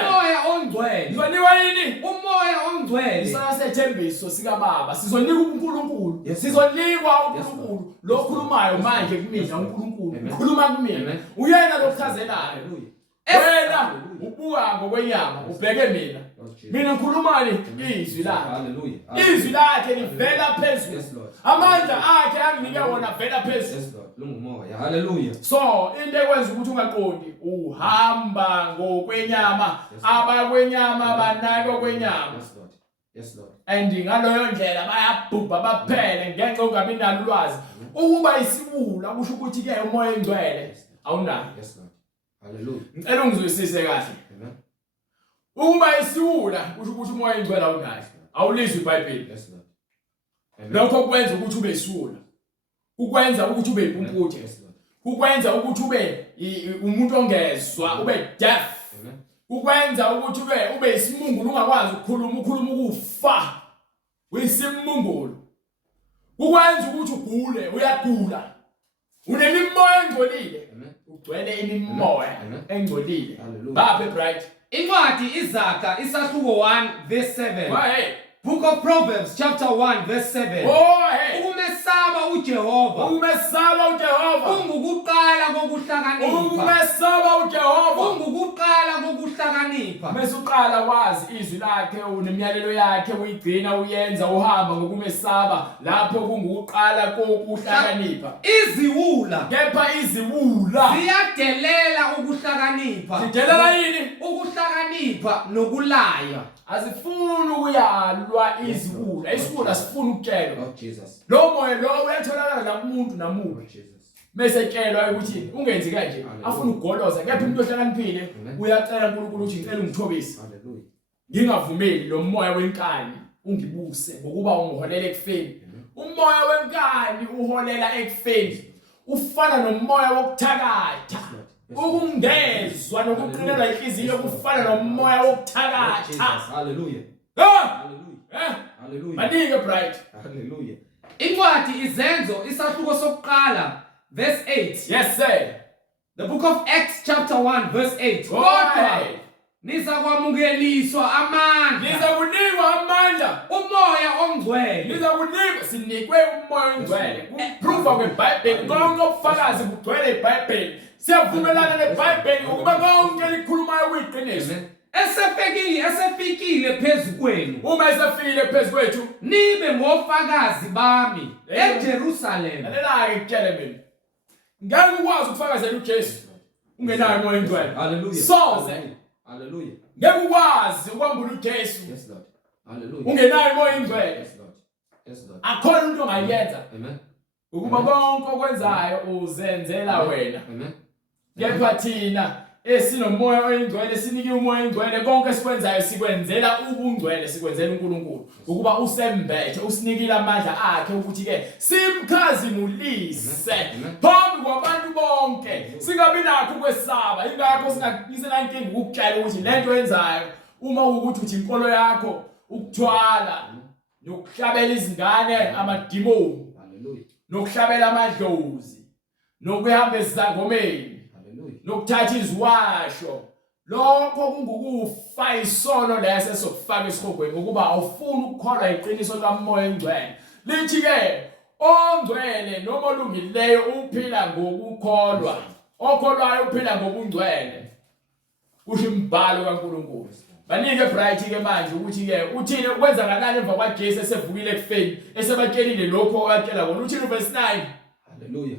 umoya ongcwele. Nizoniwa yini? Umoya ongcwele. Isasethembiso sikaBaba sizonika uNkulunkulu. Sizonikwa uNkulunkulu. Lo khulumayo manje kumina uNkulunkulu. Ukhuluma kumina. Uyena lokuchazelayo. Wena ubuka ngokwenyama ubheke mina. Mina ngikhulumani izwi lakhe. Izwi lakhe livela phezulu. Amandla akhe anginike wona vela phezulu. Lungumoya. Hallelujah. So into ekwenza ukuthi ungaqondi uhamba ngokwenyama, abakwenyama banako kwenyama. Yes Lord. And ngaloyo ndlela bayabhubha baphele ngenxa ungabi nalo ulwazi. Ukuba isiwula kusho ukuthi ke umoya engcwele awunayo. Yes Lord. Hallelujah. Ngicela ungizwisise kahle. Amen. Uma isiwula kusho ukuthi umoya engcwele awunayo. Awulizwi iBhayibheli. Yes Lord. Lokho kwenza ukuthi ube isiwula. Ukwenza ukuthi ube impumputhe. Yes Lord. Ukwenza ukuthi ube umuntu ongezwa, ube deaf. Amen. Ukwenza ukuthi ube isimungulu ungakwazi ukukhuluma ukufa. Uyisimungulu. Ukwenza ukuthi ugule, uyagula. Unemimoya engcolile. Ugcwele imimoya engcolile. Babe bright. Incwadi iZakha isahluko 1 verse 7. Hey. Book of Proverbs chapter 1 verse 7. Hey. Umesaba uJehova. Umesaba uJehova. Ungukuqala kokuhlakanipha. Umesaba uJehova. Ungukuqala kokuhlakanipha. Mase uqala wazi izwi lakhe unemiyalelo yakhe uyigcina uyenza uhamba ngokumesaba lapho kungukuqala kokuhlakanipha. Iziwula. Kepha iziwula ziyadelela ukuhlakanipha. Zidelela yini? Ukuhlakanipha nokulaya. Azifuni ukuyalwa iziwula. Isiwula sifuna ukutshelwa. Oh Jesus. Lo moya lo uyatholakala nakumuntu namuntu. Jesus. Mesetshelwa ukuthi ungenzi kanje afuna ukugoloza kepha umuntu ohlakaniphile uyacela uNkulunkulu ukuthi ngicela ungithobise. Hallelujah. Ngingavumeli lo moya wenkani ungibuse ngokuba ungiholela ekufeni. Umoya wenkani uholela ekufeni. Ufana nomoya wokuthakatha. Ukungezwa nokuqinelwa inhliziyo kufana nomoya wokuthakatha. Hallelujah. Hallelujah. Hallelujah. Manike bright. Hallelujah. Incwadi izenzo isahluko sokuqala verse 8. Yes sir. The book of Acts chapter 1 verse 8. Kodwa nizakwamukeliswa amandla. Nizakunikwa amandla. Umoya ongcwele. Nizakunikwa sinikwe umoya ongcwele. Kuprova kweBhayibheli konke obufakazi bugcwele iBhayibheli. Siyavumelana neBhayibheli ukuba konke likhulumayo kuyiqiniso. Esefikile phezu kwenu. Uma esefikile phezu kwethu nibe ngofakazi bami eJerusalem. Lalela-ke kutshele mina. Ngeke ukwazi ukufakazela uJesu ungenayo umoya engcwele. Hallelujah. Soze. Hallelujah. Ngeke ukwazi ukwambula uJesu. Yes Lord. Hallelujah. Ungenayo umoya engcwele. Yes Lord. Yes Lord. Akhona umuntu ongayenza. Amen. Ukuba konke okwenzayo uzenzela wena. Amen. Kepha thina esinomoya oyingcwele sinike umoya oyingcwele konke esikwenzayo sikwenzela ubungcwele sikwenzela uNkulunkulu ukuba usembethe usinikile amandla akhe ukuthi ke simkhazimulise phambi kwabantu bonke singabi nakho ukwesaba ingakho singakisela inkingi ukutshela ukuthi lento yenzayo uma ukuthi uthi inkolo yakho ukuthwala nokuhlabela izingane amadimoni Hallelujah. nokuhlabela amadlozi nokuhamba ezangomeni Hallelujah. nokuthatha iziwasho lokho kungukufa isono lese sokufaka esihogweni ngokuba awufuni ukukholwa iqiniso likamoya engcwele lithi ke ongcwele noma olungileyo uphila ngokukholwa okholwayo uphila ngokungcwele kusho imbhalo kaNkulunkulu banike bright ke manje ukuthi ke uthini ukwenza kanani emva kwaJesu esevukile ekufeni esebatshelile lokho okatshela kona uthini verse 9 Hallelujah.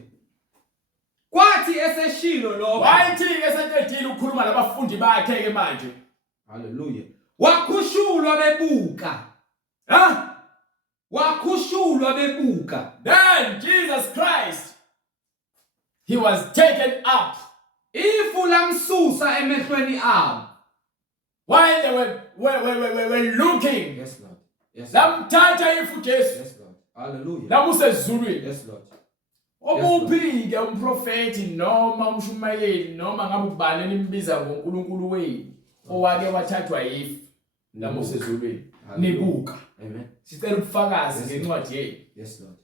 Kwathi eseshilo lokho wayithi ke seqedile ukukhuluma nabafundi bakhe ke manje Hallelujah. Wakhushulwa bebuka. Wakhushulwa bebuka. Then Jesus Christ he was taken up Ifu lamsusa emehlweni abo. while they were looking. Yes Lord. Yes Lord. Lamthatha ifu Jesu Yes Lord. Hallelujah. lamusezulwini. Yes Lord. Obuphi-ke umprofeti noma umshumayeli noma ngabe ubani nimbiza ngoNkulunkulu wenu owake wathathwa yifu lamusezulwini nibuka. Amen. Sicela ubufakazi ngencwadi yenu. Yes Lord.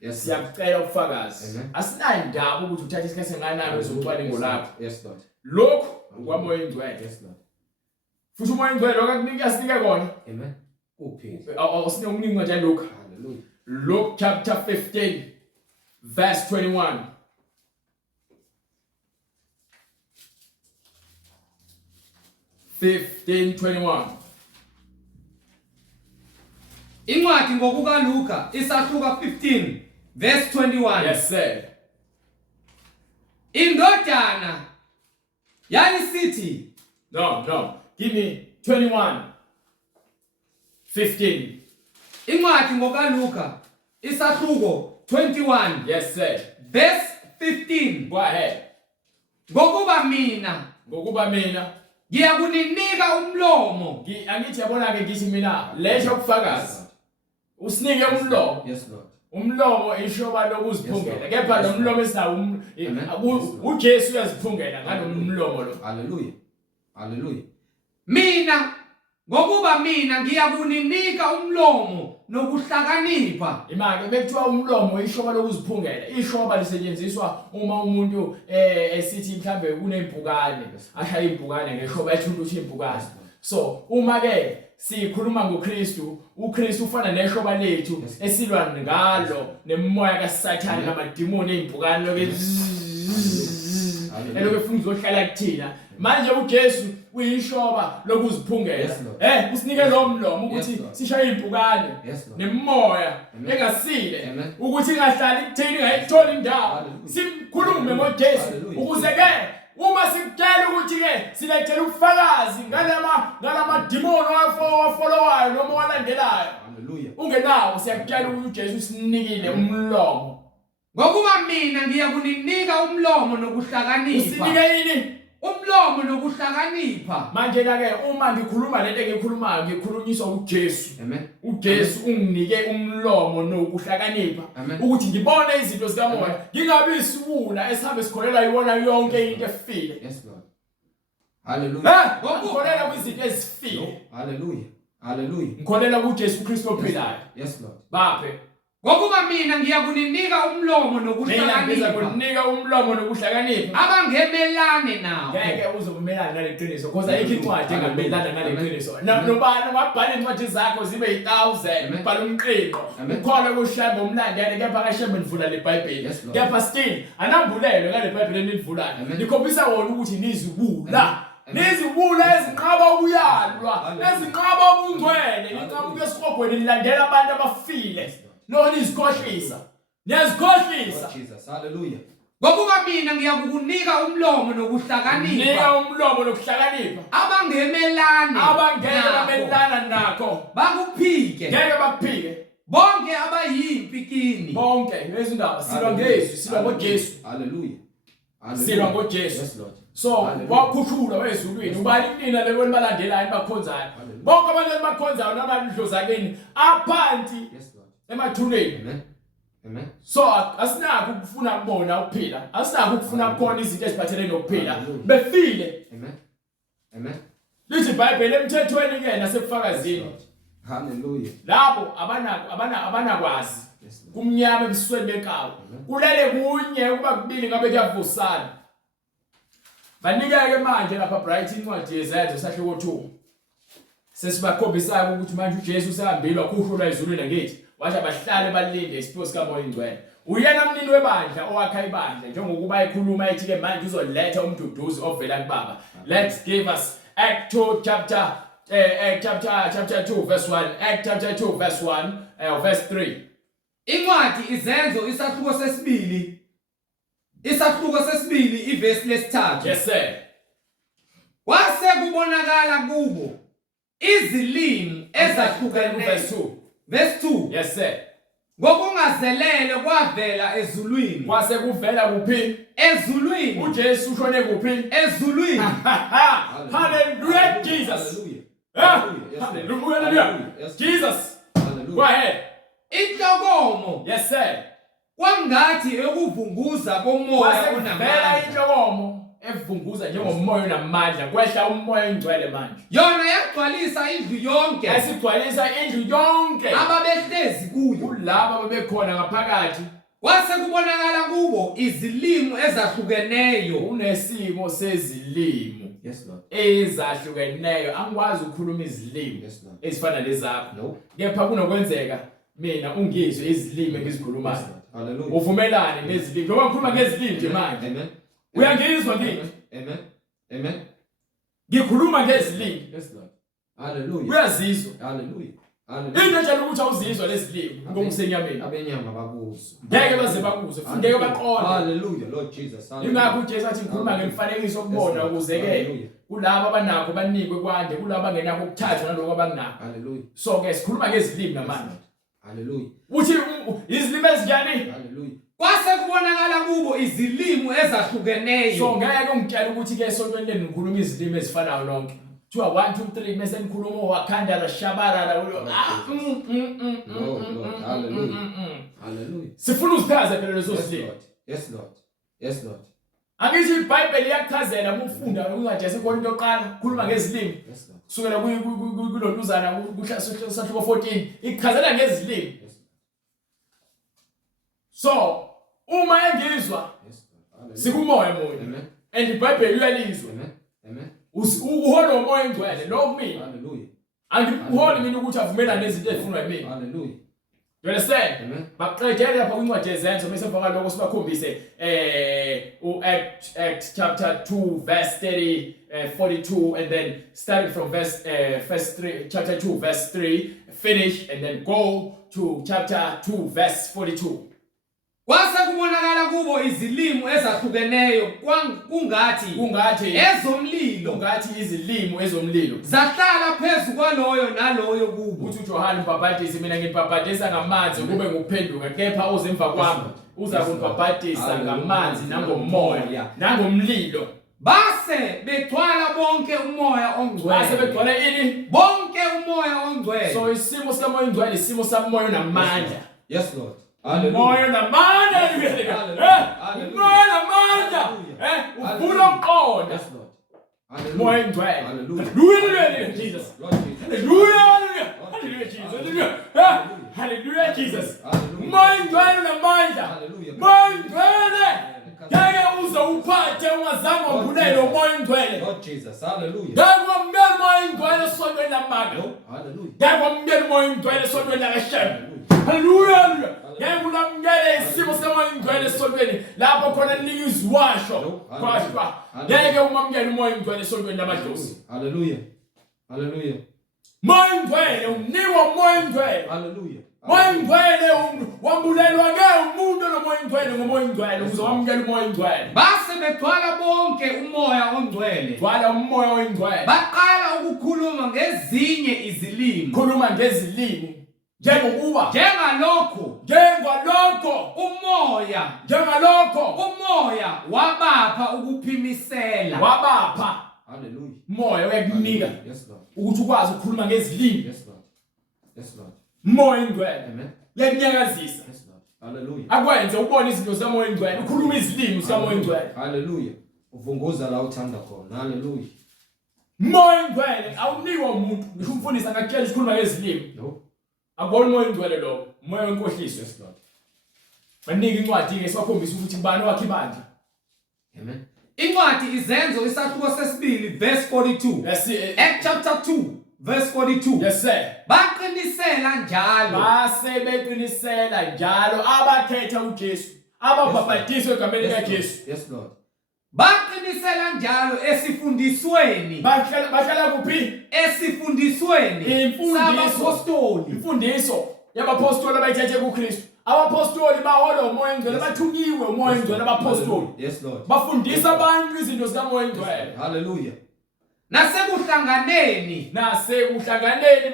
Yes. Siyacela ubufakazi. Amen. Asinayo indaba ukuthi uthathe isikhathi enganani wezocwaningo lakho. Yes Lord. Lokhu ukwamoya engcwele. Yes Lord. Futhi umoya engcwele okakunika sinike kona. Amen. Uphi. Awusinike ukunika nje lokho. Hallelujah. Luke chapter 15 verse 21. Incwadi ngokuka Luka isahluka 15 verse 21. Yes sir. Indodana yayisithi No. Give me 21. 15. incwadi ngokuka Luka isahluko 21 Yes sir. verse 15. Go ahead. Ngokuba mina ngiyakuninika umlomo. Angithi yabona ke ngithi mina lesho kufakazi. Usinike umlomo. Yes Lord. Umlomo ishoba lokuziphungela. Kepha lo mlomo esinawo uJesu uyaziphungela nganomlomo lo. Hallelujah. Hallelujah. Mina ngokuba mina ngiyakuninika umlomo nokuhlakanipha. Imake bekuthiwa umlomo ishoba lokuziphungela. Ishoba lisetshenziswa uma umuntu esithi mhlambe kunempukane, ashaya impukane ngeshoba ethuntuthi impukane. So uma ke sikhuluma ngoKristu, uKristu ufana neshoba lethu esilwa ngalo nemoya kaSathane namadimoni eimpukane lokho elokho efuna uzohlala kuthina. Manje uJesu uyishoba lokuziphungela. Usinike lo mlomo ukuthi sishaye impukane nemoya engasile ukuthi ingahlali kuthini ingayitholi indawo. Sikhulume ngoJesu ukuze ke uma sikutshela ukuthi ke silethela ubufakazi ngalama demon wafollowayo noma walandelayo. Hallelujah. Ungenawo siyakutshela ukuthi uJesu usinikile umlomo. Ngokuba mina ngiyakuninika umlomo nokuhlakanipha. Usinike yini? Umlomo nokuhlakanipha. Manje ke uma ngikhuluma lento engikhulumayo ngikhulunyiswa uJesu. Amen. uJesu unginike umlomo nokuhlakanipha Amen. ukuthi ngibone izinto zikamoya ngingabi isiwula esihambe sikholela yona yonke into efile. Yes Lord. Hallelujah. Ngikholela kwizinto ezifile. Hallelujah. Hallelujah. Ngikholela kuJesu Kristu ophilayo. Yes Lord. Baphe ngokuba mina ngiyakuninika umlomo nokuhlakanipha. Ngizakunika umlomo nokuhlakanipha. Abangemelane nawo. Ngeke uzovumelana nale qiniso because ayikho incwadi engamelana nale qiniso. Nobani ungabhala incwadi zakho zibe 1000 ubhala umqinqo. Ukhona kushamba umlandane kepha akashembe nivula leBhayibheli. Kepha still anambulelo ngale Bhayibheli enivulayo. Nikhombisa wona ukuthi nizibula. Nizibula ezinqaba ukuyalwa, ezinqaba ubungcwele, niqhamuke esihogweni nilandela abantu abafile. No nizikhohlisa. Niyazikhohlisa. Jesus. Hallelujah. Ngokuba mina ngiyakukunika umlomo nokuhlakanipha. Nika umlomo nokuhlakanipha. Abangemelane bamelana nakho. Bakuphike. Ngeke bakuphike. Bonke abayimpi kini. Bonke lezi ndaba silwa ngesu, silwa ngoJesu. Hallelujah. Silwa ngoJesu. Yes Lord. So wakhushula wezulwini ubani kunina lebona balandelayo bakhonzayo. Bonke abantu abakhonzayo namadlo zakeni aphansi. Yes Lord. Emathuneni. Amen. Amen. So asinako ukufuna kubona ukuphila. Asinako ukufuna khona izinto eziphathelene nokuphila. Befile. Amen. Amen. Lithi iBhayibheli emthethweni ke nasebufakazini. Hallelujah. Labo abanakwazi kumnyama ebusweni bekawo. Kulele kunye kuba kubili ngabe kuyavusana. Banika ke manje lapha Bright incwadi yezenzo sahluko 2. Sesibakhombisa ukuthi manje uJesu usehambile wakhushula ezulwini ngakithi. Wathi abahlale balinde isipho sikaMoya oyingcwele. Uyena mnini webandla owakha ibandla njengokuba ekhuluma ethi ke manje uzoletha umduduzi ovela kuBaba. Let's give us Act 2 chapter 2 verse 1. Act chapter 2 verse 1 verse 3. Incwadi izenzo isahluko sesibili. Isahluko sesibili ivesi lesithathu. Yes sir. Kwase kubonakala kubo izilimi ezahlukeneyo. Verse 2. Verse 2. Yes sir. Ngokungazelele kwavela ezulwini. Kwase kuvela kuphi? Ezulwini. uJesu ushone kuphi? Ezulwini. Hallelujah Jesus. Hallelujah. Jesus. Go ahead. Inhlokomo. Yes sir. Kwangathi ekuvunguza komoya Vela onamandla. inhlokomo evunguza njengomoya onamandla kwehla umoya oyingcwele manje. Yona yagcwalisa indlu yonke. Yasigcwalisa indlu yonke. Ababehlezi kuyo. Kulabo bebekhona ngaphakathi. Kwase kubonakala kubo izilimi ezahlukeneyo. Unesimo sezilimo. Yes Lord. Ezahlukeneyo. Angikwazi ukukhuluma izilimi ezifana lezakho. No. Kepha kunokwenzeka mina ungizwe izilimi engizikhulumayo. Hallelujah. Uvumelane nezilimi. Ngoba ngikhuluma ngezilimi nje manje. Amen. Uyangizwa ngithi? Amen. Amen. Ngikhuluma ngezilimi. Yes Lord. Hallelujah. Uyazizwa. Hallelujah. Hallelujah. Into nje ukuthi awuzizwa lezilimi ngokusenyameni. Abenyama bakuzwa. Ngeke baze bakuzwe, fundeke baqonde. Hallelujah Lord Jesus. Ingakho uJesu athi ngikhuluma ngemifanekiso okubona ukuzeke. Kulabo abanakho banikwe kwande, kulabo abangenakho ukuthatha naloko abangenakho. Hallelujah. So ke sikhuluma ngezilimi namanje. Hallelujah. Uthi izilimi ezinjani? Hallelujah. Kwase kubonakala kubo izilimi ezahlukeneyo. So ngeke ungitshela ukuthi ke esontweni leni ngikhuluma izilimi ezifanayo lonke. Kuthiwa 1 2 3 mase nikhuluma wakhanda la shabara la Hallelujah. Hallelujah. Sifuna uzichaze phela leso silimi. Yes Lord. Yes Lord. Angithi iBhayibheli iyakuchazela uma ufunda ungathi yasekhona into yoqala khuluma ngezilimi. Yes Lord. Kusukela kuloluzana kuhlasahluko 14 ichazela ngezilimi. So uma engizwa sikumoya moya. Amen. And iBhayibheli uyalizwa. Amen. Amen. Uhola umoya engcwele lo kumina. Hallelujah. Angikuholi mina ukuthi avumelane nezinto ezifunwa yimina. Hallelujah. You understand? Amen. Baqedela lapha kwincwadi yezenzo mase emva kwaloko sibakhombise Act chapter 2 verse 30 42 and then starting from verse 3 chapter 2 verse 3 finish and then go to chapter 2 verse 42. Kwase kubonakala kubo izilimi ezahlukeneyo kungathi ezomlilo. Kungathi izilimi ezomlilo Zahlala phezulu kwaloyo naloyo kubo. uthi uJohane umbhaphatisi mina ngibhaphathisa ngamanzi kube nguphenduka kepha ozemva kwami uza kunibhaphathisa ngamanzi nangomoya nangomlilo. Base begcwala bonke umoya ongcwele. Base begcwala ini? Bonke umoya ongcwele. So isimo sikamoya ongcwele isimo samoya namandla. Yes Lord. Moya namandla moya namandla ufuna ukuqonda. Yes Lord. Moya ongcwele. Hallelujah Jesus. Hallelujah. Hallelujah Jesus. Hallelujah Jesus. Moya ongcwele namandla. Moya ongcwele. Ngeke uze uphathe ungazange umbulele umoya ongcwele. Lord Jesus. Hallelujah. Ngeke umbulele umoya ongcwele esontweni lamanga. Hallelujah. Ngeke umbulele umoya ongcwele esontweni laKashema. Hallelujah. Ngeke ulamukele isimo semoya ongcwele esontweni lapho khona ningizwasho kwashwa. Ngeke umamukele umoya ongcwele esontweni lamadlozi. Hallelujah. Hallelujah. Moya ongcwele unikwa umoya ongcwele. Hallelujah. Moya ongcwele wambulelwa ke umuntu nomoya ongcwele ngomoya ongcwele uzowamukela umoya ongcwele. Base begcwala bonke umoya ongcwele. Gcwala umoya ongcwele. Baqala ukukhuluma ngezinye izilimi. Khuluma ngezilimi njengokuba njengalokho umoya wabapha ukuphimisela. Wabapha. Hallelujah. Umoya uyakunika. Yes Lord. Ukuthi ukwazi ukukhuluma ngezilimi. Yes Lord. Yes Lord. Umoya ongcwele. Amen. Uyakunyakazisa. Yes Lord. Hallelujah. Akwenze ubone izinto zikamoya ongcwele, ukhuluma izilimi zikamoya ongcwele. Hallelujah. Uvunguza la uthanda khona. Hallelujah. Moya ingcwele awunikwa umuntu. Ngisho umfundisi angakutshela isikhuluma ngezilimi. No. Akubona moya ingcwele lo, moya wenkohliso. Yes, Lord. Banika incwadi ke siwakhombisa ukuthi kubani wakhe ibandla. Amen. Incwadi izenzo isahluko sesibili verse 42. Yes, Act chapter 2 verse 42. yes sir. Baqinisela njalo. Base beqinisela njalo abakhetha uJesu, ababhabhatiswe egameni likaJesu. Yes, Lord. Baqinisela njalo esifundisweni. Bahlala kuphi? Esifundisweni sabapostoli. Imfundiso yabapostoli abayithethe kuKristu. Abapostoli bahola umoya engcwele, bathunyiwe umoya engcwele abapostoli. Yes, Lord. Bafundisa abantu izinto zikamoya engcwele. Hallelujah. Nasekuhlanganeni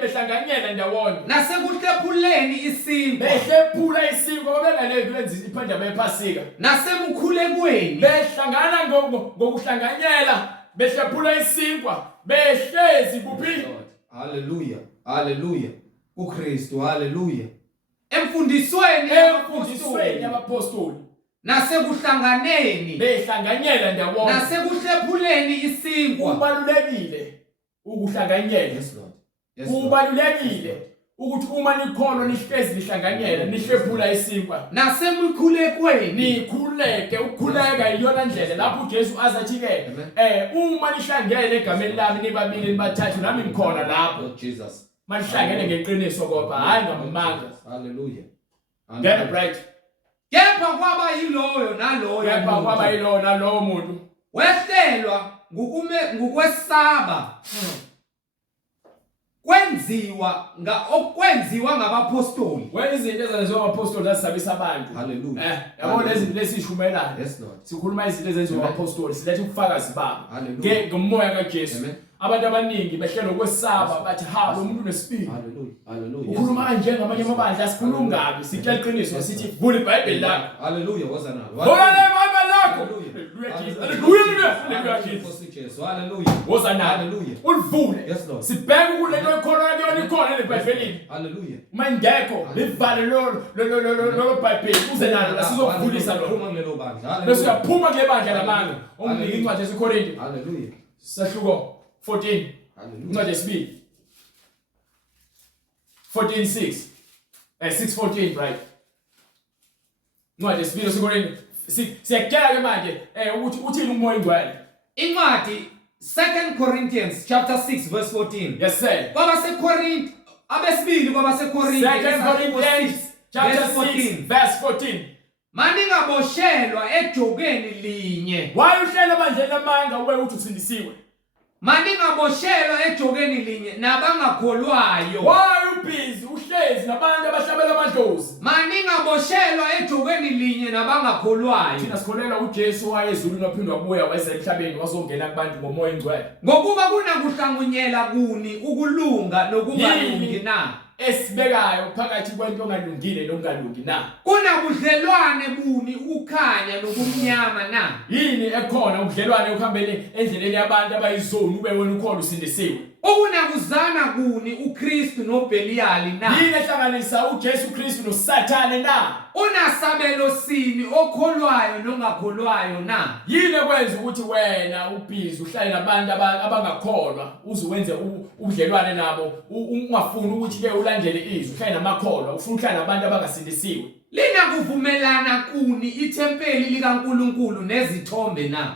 behlanganyela ndawonye. Nasekuhlephuleni isinkwa. Behlephula isinkwa babengaleki benza iphanda bephasika. Nasemukhulekweni behlangana ngokuhlanganyela, behlephula isinkwa, behlezi kuphi? Hallelujah. Hallelujah. uKristu. Hallelujah. Emfundisweni yabapostoli. Nasekuhlanganeni behlanganyela ndawonye. Nasekuhlephuleni isinkwa. Kubalulekile ukuhlanganyela. Yes, Lord. Yes, kubalulekile ukuthi uma nikholwa nihlezi lihlanganyela nihlephula isinkwa. Nasemkhulekweni nikhuleke. Ukukhuleka iyona ndlela lapho uJesu azathi ke uma nihlangene egameni lami nibabili nibathathu nami ngikhona lapho. Jesus. Manihlangene ngeqiniso kodwa hayi ngamanga. Hallelujah. Get it right. Kepha kwaba yiloyo nalowo muntu wehlelwa ngokwesaba okwenziwa ngabapostoli. When izinto ezenziwa ngabapostoli zasabisa abantu. Hallelujah. Yabona izinto lesishumayelayo. Yes, Lord. Sikhuluma izinto ezenziwa ngabapostoli, silethe ubufakazi babo ngomoya kaJesu. Abantu abaningi behlelo kwesaba bathi ha lo muntu unesipili. Hallelujah. Ukhuluma kanje ngamanye amabandla asikhuluma ngabi, sitshela iqiniso sithi vula iBhayibheli lakho. Hallelujah. Woza nalo. Vula iBhayibheli lakho. Hallelujah. Jesus. Hallelujah. Woza nalo. Hallelujah. Ulivule. Yes, Lord. Sibheke kulento ekholwa kuyona ikhona eBhayibhelini. Hallelujah. Mandeko livale lo Bhayibheli uze nalo lasizokuvulisa lo. Phuma kulelo bandla. Bese uyaphuma kule bandla lamanga. Omnika incwadi yesiKorinte. Hallelujah. Sahluko 14. Incwadi yesibili 14:6. 6:14, right? Incwadi yesibili yesiKorinte. Siyakutshela ke manje ukuthi uthini umoya engcwele. Incwadi 2 Corinthians chapter 6 verse 14. Yes sir. KwabaseKorinte abesibili kwabaseKorinte 2 Corinthians chapter 6 verse 14. Maningaboshelwa ejokeni linye. Why uhlala bandleni amanga ube uthi usindisiwe? Maningaboshelwa ejokeni linye nabangakholwayo. Why ubhizi uhlezi nabantu abahlabela amadlozi? Maningaboshelwa ejokeni linye nabangakholwayo. Thina sikholelwa uJesu wayezulu nophindwa wabuya weza emhlabeni wazongena kubantu ngomoya engcwele. Ngokuba kunakuhlangunyela kuni ukulunga nokungalungi na. Esibekayo phakathi kwento ongalungile nokungalungi na. Kunabudlelwane buni ukukhanya nokumnyama na. Yini ekhona ubudlelwane ukuhambele endleleni yabantu abayizoni ube wena ukhona usindisiwe? Ukunakuzana kuni uKristu noBeliyali na. Yini ehlanganisa uJesu Kristu noSathane na? Unasabelo sini okholwayo nongakholwayo na. Yini ekwenza ukuthi wena ubhizi uhlale nabantu abangakholwa uzuwenze ubudlelwane nabo ungafuni ukuthi ke ulandele izwi uhlale namakholwa ufuna uhlale nabantu abangasindisiwe? Lina kuvumelana kuni ithempeli likaNkulunkulu nezithombe na.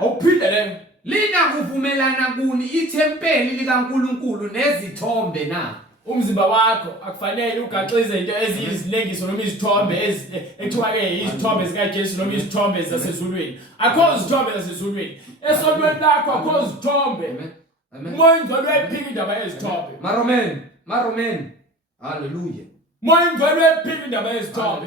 Awuphinde leyo. Lina kuvumelana kuni ithempeli likaNkulunkulu nezithombe na. Umzimba wakho akufanele ugaxe izinto eziyizilengiso noma izithombe ekuthiwa ke izithombe zikaJesu noma izithombe zasezulwini. Akho izithombe zasezulwini. Esonweni lakho akho izithombe. Moya engcwele uyayiphika indaba yezithombe. Maromen. Hallelujah. Moya engcwele uyayiphika indaba yezithombe.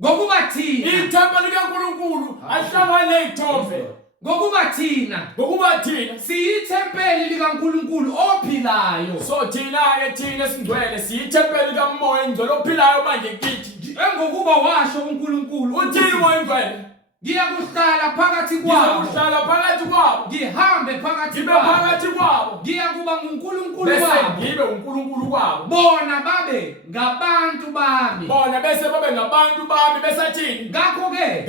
Ngokuba thina ithempeli likaNkulunkulu ahlangane nezithombe. Ngokuba thina siyithempeli likaNkulunkulu ophilayo. So thina singcwele siyithempeli likamoya engcwele ophilayo manje kithi. Engokuba washo uNkulunkulu uthini moya engcwele? Ngiyakuhlala phakathi kwabo. Ngihambe phakathi kwabo. Ngiyakuba nguNkulunkulu wabo. Bese ngibe uNkulunkulu kwabo. Bona babe ngabantu bami. Bese babe ngabantu bami besathini? Ngakho ke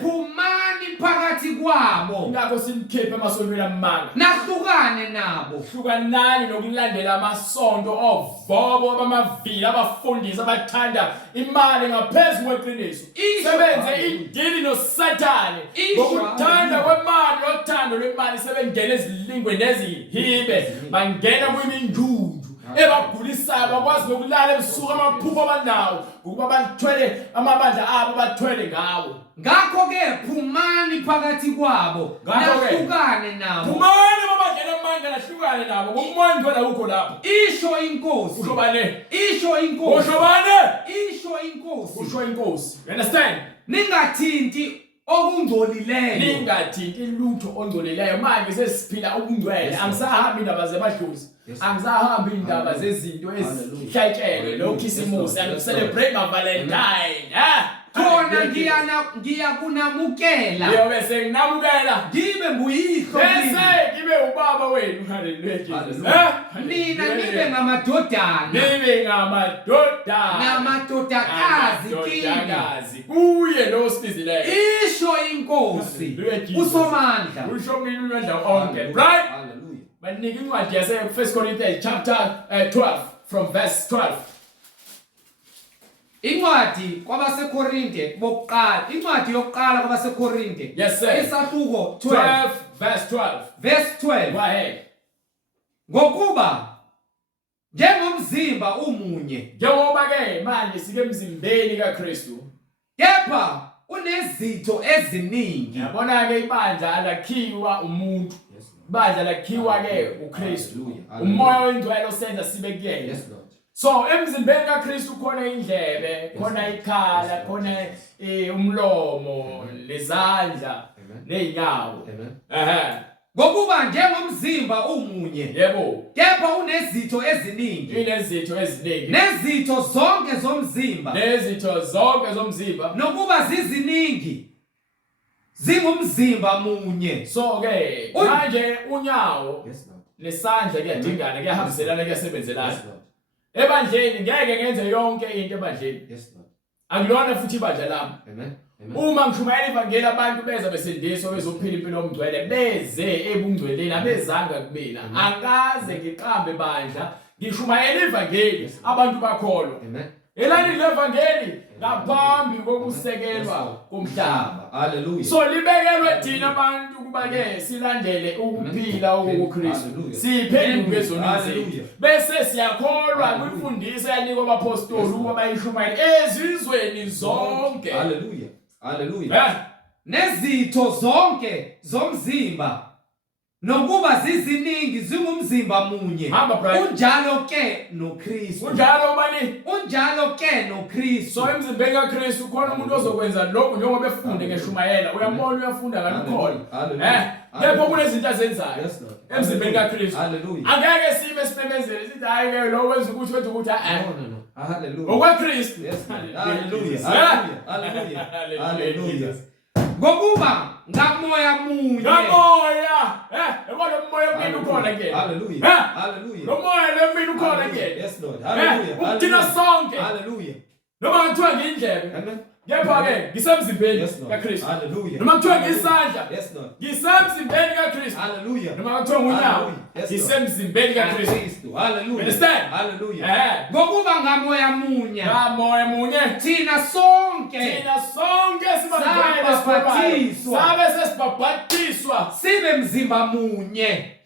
phumani phakathi kwabo ingakho simkhiphe emasontweni amanga nahlukane nabo hlukanani nokulandela amasonto ovobo abamavili abafundisi abathanda imali ngaphezu kweqiniso sebenze idili noSathane ngokuthanda kwemali nothando lwemali sebengena ezilingweni nezihibe bangena kwiminjunju ebagulisayo bakwazi nokulala ebusuku amaphupho abanawo ngokuba bathwele amabandla abo bathwele ngawo ngakho ke phumani phakathi kwabo nahlukane nabo phumani babangena amandla nahlukane nabo ngokumoya ngicela ukho lapho isho inkosi ushobane isho inkosi ushobane isho inkosi usho inkosi you understand ningathinti okungcolileyo ningathinti lutho ongcolileyo manje sesiphila okungcwele angisahambi indaba zabadluzi angisahambi indaba zezinto ezihlatshelwe lokhisimusi and celebrate my Valentine khona ngiyakunamukela yobe senginamukela ngibe nguyihlo bese ngibe ubaba wenu haleluya Jesus mina nibe ngamadodana namadodakazi kini kuye lo sibizileyo isho inkosi usomandla usho mina umandla onke right hallelujah banika incwadi yase 1 Corinthians chapter 12 from verse 12 incwadi kwabasekorinte bokuqala incwadi yokuqala kwabasekorinte yes sir esahluko 12 verse 12 go ahead ngokuba njengomzimba umunye njengoba ke manje sike emzimbeni kaKristu kepha unezitho eziningi yabona ke ibandla alakhiwa umuntu ibandla lakhiwa ke uKristu umoya oyingcwele osenza sibe kuyena so emzimbeni kaKristu khona indlebe khona ikhala khona umlomo lezandla nezinyawo ngokuba njengomzimba umunye yebo kepha unezitho eziningi nezitho zonke zomzimba nokuba ziziningi zingumzimba munye so ke manje unyawo nesandla kuyadingana kuyahambiselana kuyasebenzelana ebandleni ngeke ngenze yonke into ebandleni akulona futhi ibandla lami uma ngishumayela ivangeli abantu beza besindiswa bezophila impilo omgcwele beze ebungcweleni abezanga kumina angaze ngiqambe bandla ngishumayela ivangeli abantu bakholwa elani levangeli ngaphambi kokusekelwa komhlaba haleluya so libekelwe thina abantu kuba ke silandele ukuphila okuKristu siphenduke ezonizeni bese siyakholwa kwimfundiso yanikwa abapostoli ukuba bayishumayele ezizweni zonke haleluya haleluya nezitho zonke zomzimba nokuba ziziningi zingumzimba munye unjalo ke noKristu unjalo ke noKristu so emzimbeni kaKristu khona umuntu ozokwenza lokho njengoba befunde ngeshumayela uyabona uyafunda ngalokholo kepha kunezinto azenzayo emzimbeni kaKristu angeke sibe simemezele sithi hayi ke lo wenza ukuthi no haleluya okwaKristu haleluya haleluya ngokuba ngamoya munye yabona umoya omini ukhona ke haleluya haleluya lo moya omini ukhona ke yes lord haleluya uthina sonke haleluya noma kuthiwa ngindlebe kepha ke ngisemzimbeni kaKristu haleluya noma kuthiwa ngisandla yes lord ngisemzimbeni kaKristu haleluya noma kuthiwa unyawo ngisemzimbeni kaKristu haleluya understand haleluya ngokuba ngamoya munye thina sonke sabe sesibhabhatiswa sibe mzimba munye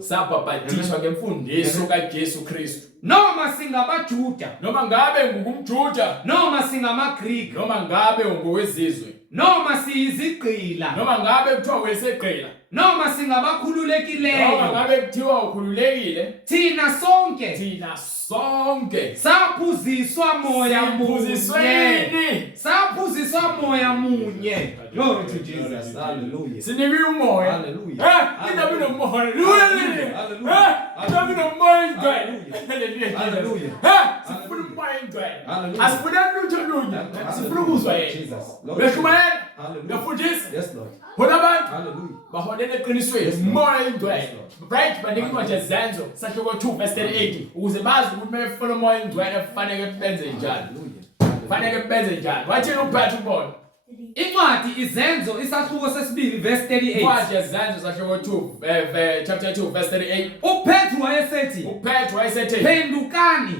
sabhabhatiswa ngemfundiso kaJesu Kristu noma singabaJuda noma ngabe ngumJuda noma singamaGreek noma ngabe ungowezizwe noma siyizigqila noma ngabe kuthiwa weseqila noma singabakhululekileyo noma ngabe kuthiwa ukhululekile thina sonke saphuziswa moya munye glory to Jesus hallelujah sinikwe umoya hallelujah indaba inomoya hallelujah indaba inomoya hallelujah sifuna umoya ingcwele asifuna lutho lunye sifuna ukuzwa yena beshumayela ngafundisa yes lord bona abantu hallelujah baholele eqinisweni umoya ingcwele right banika incwadi yezenzo sahluko 2 verse 38 ukuze bazi ukuthi mefuna umoya ingcwele kufanele benze njani kufanele benze njani wathi uPatrick ubona Incwadi Izenzo isahluko sesibili verse 38. Incwadi yezenzo sahluko 2 chapter 2 verse 38. uPetru wayesethi Phendukani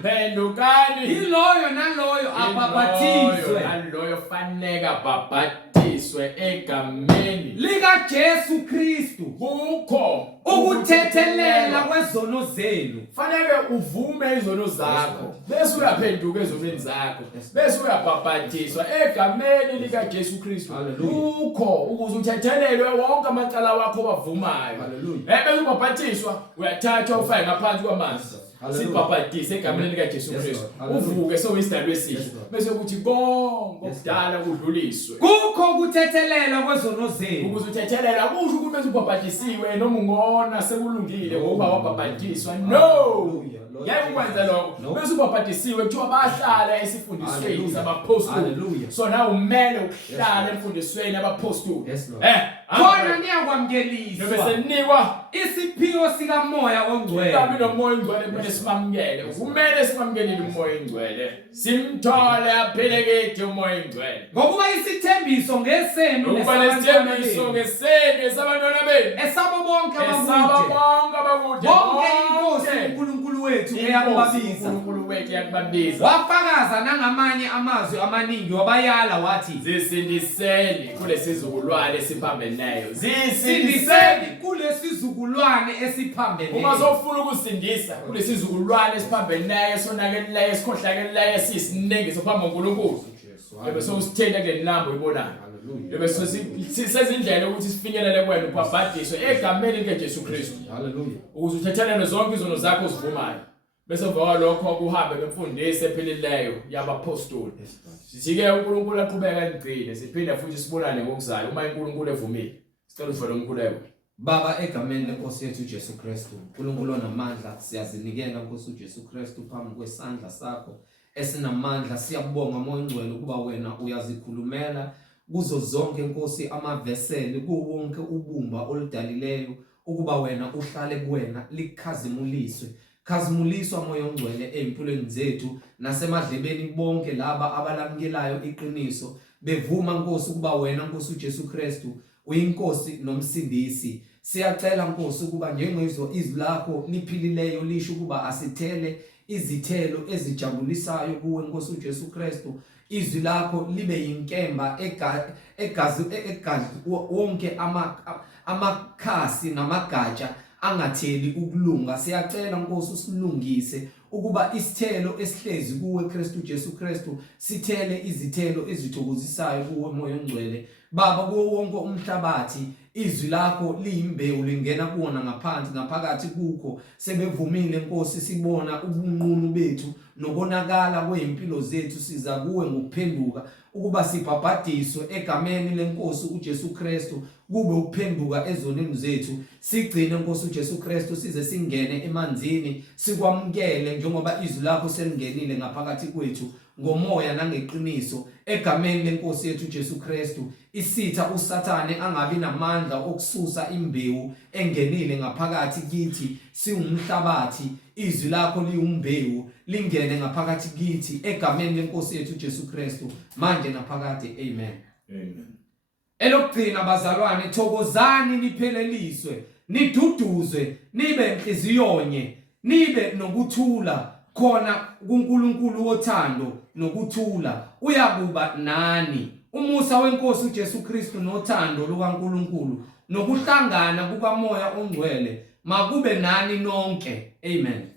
iloyo naloyo abhabhathizwe naloyo faneka abhabhathizwe egameni likaJesu Kristu kukho ukuthethelela kwezono zenu. fanele uvume izono zakho bese uyaphenduka ezonweni zakho bese uyabhabhathizwa egameni likaJesu Kristu kukho ukuze uthethelelwe wonke amacala wakho wavumayo. Bese ubhabhathizwa uyathathwa ufake ngaphansi kwamanzi sibhabhathise egameni likaJesu Kristu uvuke soyisidalwe esihle bese kuthi konke okudala kudluliswe. Kukho ukuthethelela kwezono zenu. Ukuze uthethelela kusho ukuthi bese ubhabhathisiwe noma ungona sekulungile ngoba wabhabhathiswa. No, yebo ukwenza lokho bese ubhabhathisiwe kuthiwa bahlala esifundisweni sabapostoli. So now umele ukuhlala emfundisweni abapostoli. Khona niyakwamukeliswa bese ninikwa isiphiwo sikamoya ongcwele. Kabi nomoya ongcwele kumele simamukele. Kumele simamukelele umoya ongcwele. Simthole aphile kithi umoya ongcwele. Ngokuba isithembiso ngesenu nesabantwana benu. Esabo bonke abakude. Bonke inkosi uNkulunkulu wethu eyakubabiza. Wafakaza nangamanye amazwi amaningi wabayala wathi zisindiseni kulesizukulwane esiphambeneyo. Zisindiseni kulesizukulwane esiphambeneyo. Uma uzofuna ukusindisa kulesizukulwane esiphambeneyo sonakeleyo esikhohlakeleyo esisiningi sophambi kaNkulunkulu. Bese usithinta kule namba uyibonayo. Bese sisezindlela ukuthi sifinyelele kuwena ubhabhadiswe egameni likaJesu Kristu. Haleluya. Ukuze uthethelele zonke izono zakho ozivumayo. Bese emva lokho kuhambe bemfundise ephilileyo yabapostoli. Sithi-ke uNkulunkulu aqhubeka egcine siphinde futhi sibonane ngokuzayo uma uNkulunkulu evumile. Sicela uvele umkhuleko. Baba egameni lenkosi yethu Jesu Kristu, uNkulunkulu onamandla, siyazinikela Nkosi uJesu Kristu phambi kwesandla sakho esinamandla. Siyabonga Moya Ongcwele ukuba wena uyazikhulumela kuzo zonke Nkosi amaveseli kuwonke ubumba oludalileyo ukuba wena uhlale kuwena likhazimuliswe. Khazimuliswa Moya Ongcwele empilweni zethu nasemadlebeni bonke laba abalamukelayo iqiniso bevuma Nkosi ukuba wena Nkosi uJesu Kristu uyinkosi nomsindisi. Siyacela Nkosi ukuba njengezwe izwi lakho liphilileyo lisho ukuba asithele izithelo ezijabulisayo kuwe Nkosi uJesu Kristu. Izwi lakho libe yinkemba egazi wonke amakhasi namagatsha angatheli ukulunga. Siyacela Nkosi usilungise ukuba isithelo esihlezi kuwe Kristu Jesu Kristu sithele izithelo ezithokozisayo kuwe Moya Ongcwele. Baba kuwo wonke umhlabathi izwi lakho liyimbewu lingena kuona ngaphansi ngaphakathi kukho sebevumile Nkosi sibona ubunqunu bethu nokonakala kweimpilo zethu siza kuwe ngokuphenduka ukuba sibhabhadiswe egameni lenkosi uJesu Kristu kube ukuphenduka ezoneni zethu. Sigcine Nkosi uJesu Kristu size singene emanzini sikwamukele njengoba izwi lakho selingenile ngaphakathi kwethu ngomoya nangeqiniso egameni lenkosi yethu Jesu Kristu. Isitha uSathane angabi namandla okususa imbewu engenile ngaphakathi kithi. Siwumhlabathi, izwi lakho liyumbewu lingene ngaphakathi kithi egameni lenkosi yethu Jesu Kristu manje naphakade. Amen. Amen. Elokugcina bazalwane, thokozani nipheleliswe, niduduzwe, nibe inhliziyonye, nibe nokuthula khona kuNkulunkulu wothando nokuthula uyakuba nani. Umusa wenkosi uJesu Kristu nothando lukaNkulunkulu nokuhlangana kukaMoya Ongcwele makube nani nonke. Amen.